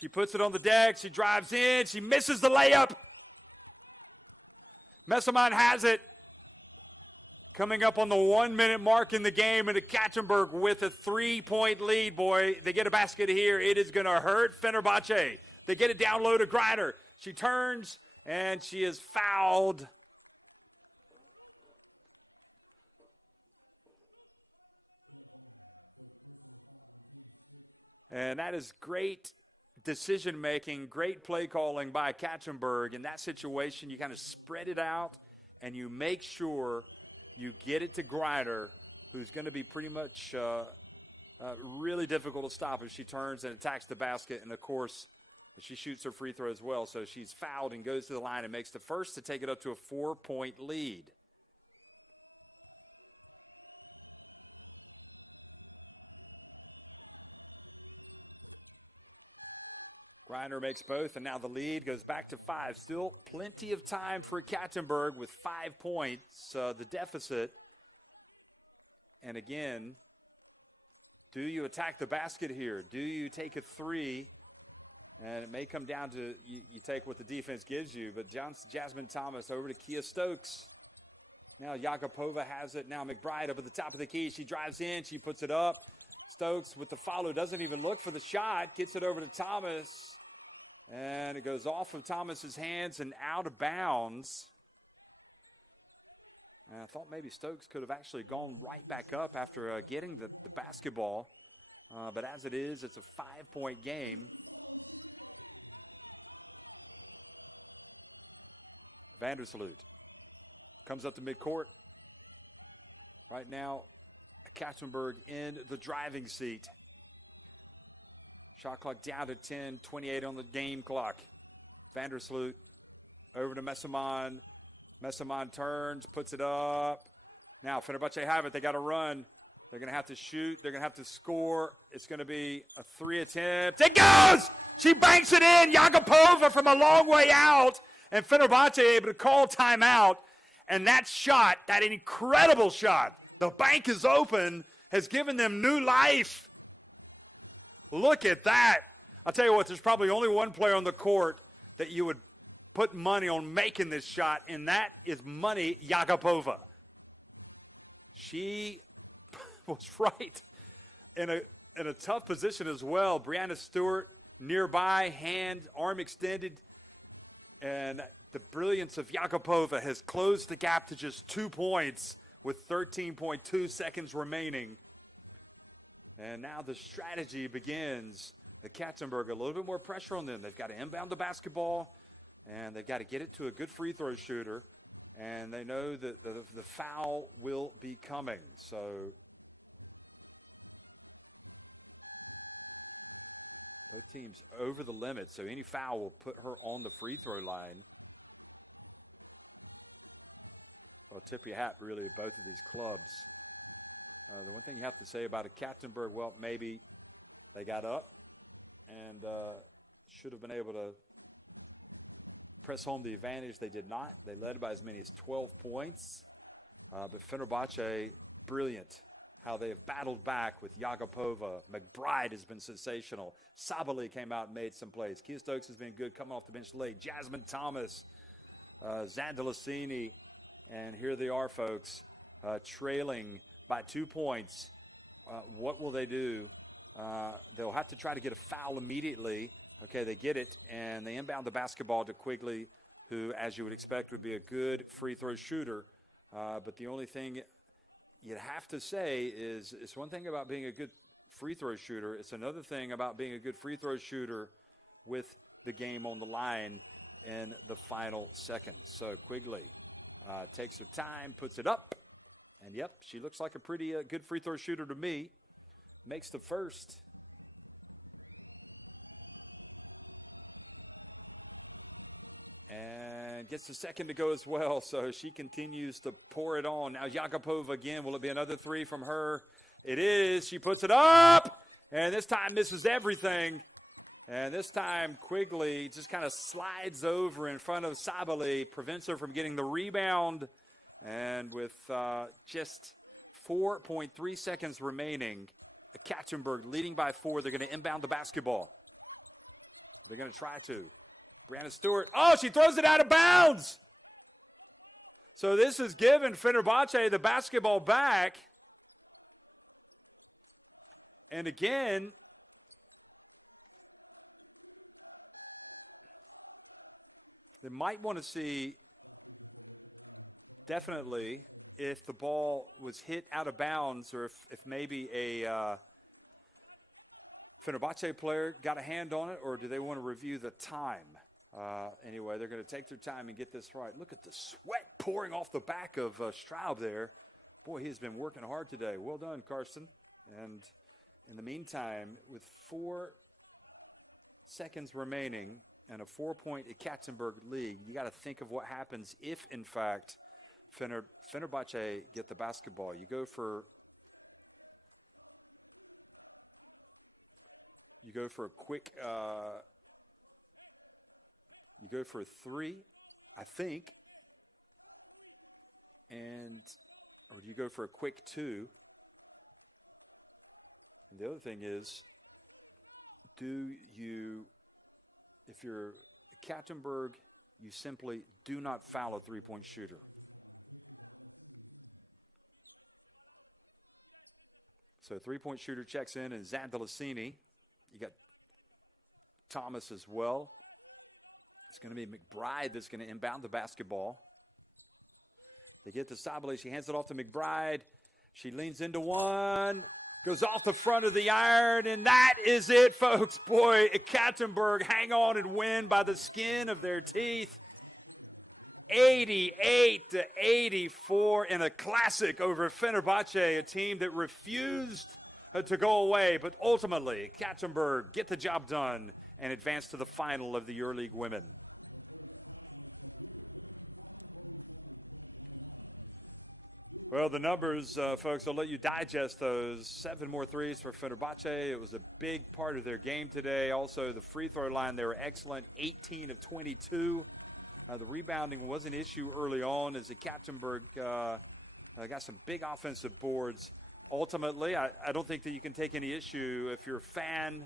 She puts it on the deck. She drives in. She misses the layup. Messamon has it. Coming up on the 1 minute mark in the game, and Ekaterinburg with a 3-point lead, boy. They get a basket here. It is going to hurt Fenerbahce. They get it down low to Greiner. She turns, and she is fouled. And that is great decision-making, great play calling by Ekaterinburg. In that situation, you kind of spread it out, and you make sure you get it to Greiner, who's going to be pretty much really difficult to stop as she turns and attacks the basket. And, of course, she shoots her free throw as well. So she's fouled and goes to the line and makes the first to take it up to a 4-point lead. Greiner makes both, and now the lead goes back to 5. Still plenty of time for Ekaterinburg with 5 points, the deficit. And again, do you attack the basket here? Do you take a 3? And it may come down to you take what the defense gives you, but Jasmine Thomas over to Kia Stokes. Now Yakupova has it. Now McBride up at the top of the key. She drives in. She puts it up. Stokes with the follow. Doesn't even look for the shot. Gets it over to Thomas. And it goes off of Thomas's hands and out of bounds. And I thought maybe Stokes could have actually gone right back up after getting the basketball. But as it is, it's a 5-point game. Vandersloot comes up to midcourt. Right now, Ekaterinburg in the driving seat. Shot clock down to 10, 28 on the game clock. Vandersloot over to Messamon. Messamon turns, puts it up. Now Fenerbahce have it. They got to run. They're going to have to shoot. They're going to have to score. It's going to be a 3 attempt. It goes! She banks it in. Yakupova from a long way out. And Fenerbahce able to call timeout. And that shot, that incredible shot, the bank is open, has given them new life. Look at that. I'll tell you what, there's probably only one player on the court that you would put money on making this shot, and that is Money Yakupova. She was right in a tough position as well. Brianna Stewart nearby, hand, arm extended, and the brilliance of Yakupova has closed the gap to just 2 points with 13.2 seconds remaining. And now the strategy begins. Ekaterinburg, a little bit more pressure on them. They've got to inbound the basketball, and they've got to get it to a good free throw shooter. And they know that the foul will be coming. So both teams over the limit, so any foul will put her on the free throw line. I'll tip your hat, really, at both of these clubs. The one thing you have to say about Ekaterinburg, well, maybe they got up and should have been able to press home the advantage. They did not. They led by as many as 12 points. But Fenerbahce, brilliant how they have battled back with Yakupova. McBride has been sensational. Sabali came out and made some plays. Kia Stokes has been good coming off the bench late. Jasmine Thomas, Zandalasini, and here they are, folks, trailing by 2 points. What will they do? They'll have to try to get a foul immediately. Okay, they get it, and they inbound the basketball to Quigley, who, as you would expect, would be a good free throw shooter. But the only thing you'd have to say is it's one thing about being a good free throw shooter. It's another thing about being a good free throw shooter with the game on the line in the final seconds. So Quigley takes some time, puts it up. And, yep, she looks like a pretty good free throw shooter to me. Makes the first. And gets the second to go as well, so she continues to pour it on. Now Yakupova again. Will it be another 3 from her? It is. She puts it up, and this time misses everything. And this time Quigley just kind of slides over in front of Sabali, prevents her from getting the rebound. And with just 4.3 seconds remaining, Ekaterinburg leading by 4. They're going to inbound the basketball. They're going to try to. Brianna Stewart. Oh, she throws it out of bounds. So this has given Fenerbahce the basketball back. And again, they might want to see definitely if the ball was hit out of bounds, or if maybe a Fenerbahce player got a hand on it, or do they want to review the time? Anyway, they're going to take their time and get this right. Look at the sweat pouring off the back of Straub there. Boy, he's been working hard today. Well done, Carson. And in the meantime, with 4 seconds remaining and a 4-point Ekaterinburg lead, you got to think of what happens if, in fact, Fenerbahce get the basketball. You go for a quick. You go for a 3, I think, or do you go for a quick 2? And the other thing is, if you're Ekaterinburg, you simply do not foul a 3-point shooter. So 3-point shooter checks in, and Zandalasini. You got Thomas as well. It's going to be McBride that's going to inbound the basketball. They get to Sabale. She hands it off to McBride. She leans into one. Goes off the front of the iron, and that is it, folks. Boy, Ekaterinburg hang on and win by the skin of their teeth. 88-84 in a classic over Fenerbahce, a team that refused to go away, but ultimately Ekaterinburg get the job done and advance to the final of the EuroLeague Women. Well, the numbers, folks, I'll let you digest those. 7 more threes for Fenerbahce. It was a big part of their game today. Also, the free throw line, they were excellent, 18 of 22. The rebounding was an issue early on as Ekaterinburg got some big offensive boards. Ultimately, I don't think that you can take any issue if you're a fan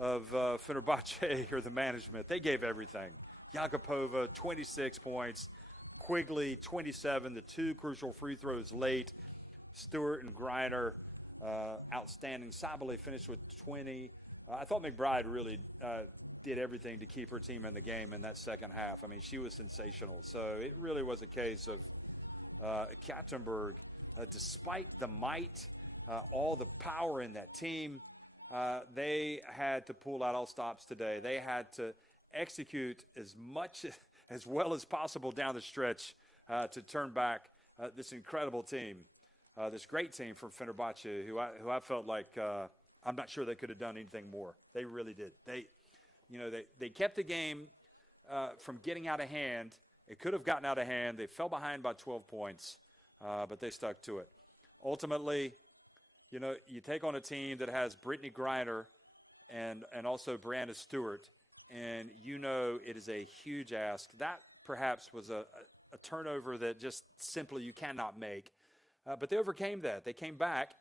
of Fenerbahce or the management. They gave everything. Yakupova, 26 points. Quigley, 27. The 2 crucial free throws late. Stewart and Greiner, outstanding. Sabale finished with 20. I thought McBride really did everything to keep her team in the game in that second half. I mean, she was sensational. So it really was a case of Ekaterinburg, despite the might, all the power in that team, they had to pull out all stops today. They had to execute as well as possible down the stretch to turn back this incredible team, this great team from Fenerbahce, who I felt like I'm not sure they could have done anything more. They really did. They kept the game from getting out of hand. It could have gotten out of hand. They fell behind by 12 points, but they stuck to it. Ultimately, you take on a team that has Brittany Griner and also Brianna Stewart, and it is a huge ask. That perhaps was a turnover that just simply you cannot make. But they overcame that. They came back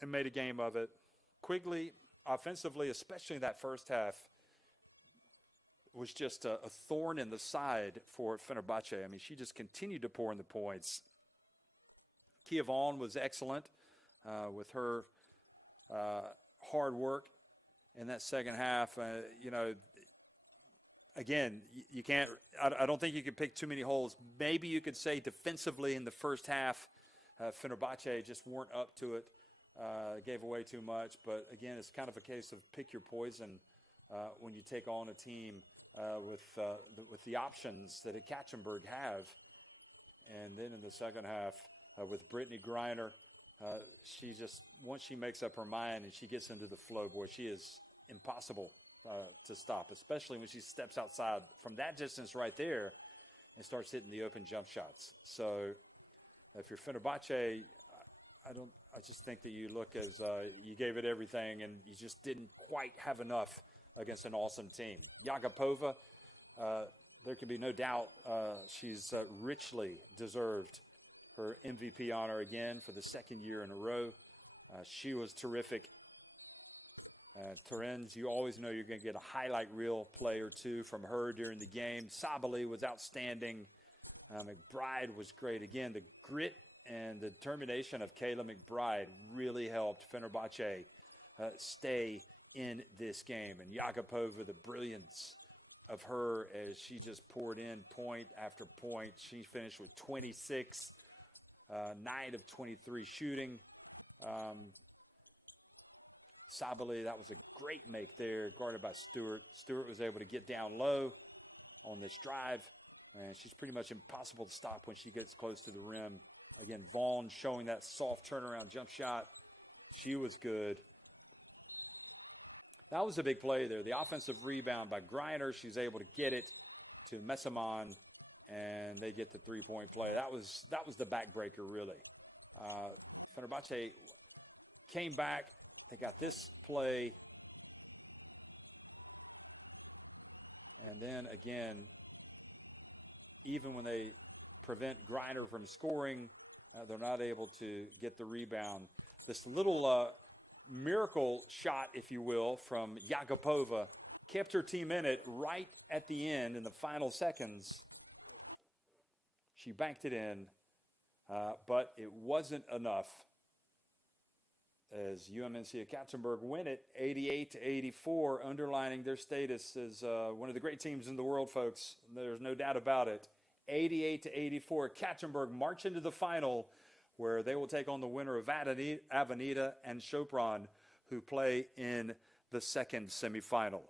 and made a game of it. Quigley, offensively, especially in that first half, was just a thorn in the side for Fenerbahce. I mean, she just continued to pour in the points. Kia Vaughn was excellent with her hard work in that second half. Again, you can't. I don't think you could pick too many holes. Maybe you could say defensively in the first half, Fenerbahce just weren't up to it, gave away too much. But again, it's kind of a case of pick your poison when you take on a team with the options that Ekaterinburg have. And then in the second half, with Brittany Griner, she just, once she makes up her mind and she gets into the flow, boy, she is impossible to stop, especially when she steps outside from that distance right there and starts hitting the open jump shots. So if you're Fenerbahce, I just think that you look as you gave it everything and you just didn't quite have enough against an awesome team. Yakupova, there can be no doubt she's richly deserved her MVP honor again for the second year in a row. She was terrific. Terens, you always know you're going to get a highlight reel play or two from her during the game. Sabali was outstanding. McBride was great. Again, the grit and the determination of Kayla McBride really helped Fenerbahce stay in this game. And Yakupova, the brilliance of her as she just poured in point after point. She finished with 26, 9 of 23 shooting. Sabali, that was a great make there, guarded by Stewart. Stewart was able to get down low on this drive, and she's pretty much impossible to stop when she gets close to the rim. Again, Vaughn showing that soft turnaround jump shot. She was good. That was a big play there. The offensive rebound by Greiner. She's able to get it to Messamon, and they get the three-point play. That was the backbreaker, really. Fenerbahce came back. They got this play. And then again, even when they prevent Greiner from scoring, they're not able to get the rebound. This little miracle shot, if you will, from Yakupova kept her team in it right at the end in the final seconds. She banked it in, but it wasn't enough as UMMC Ekaterinburg win it 88-84, underlining their status as one of the great teams in the world, folks. There's no doubt about it. 88-84, Ekaterinburg march into the final, where they will take on the winner of Avenida and Chopron, who play in the second semifinal.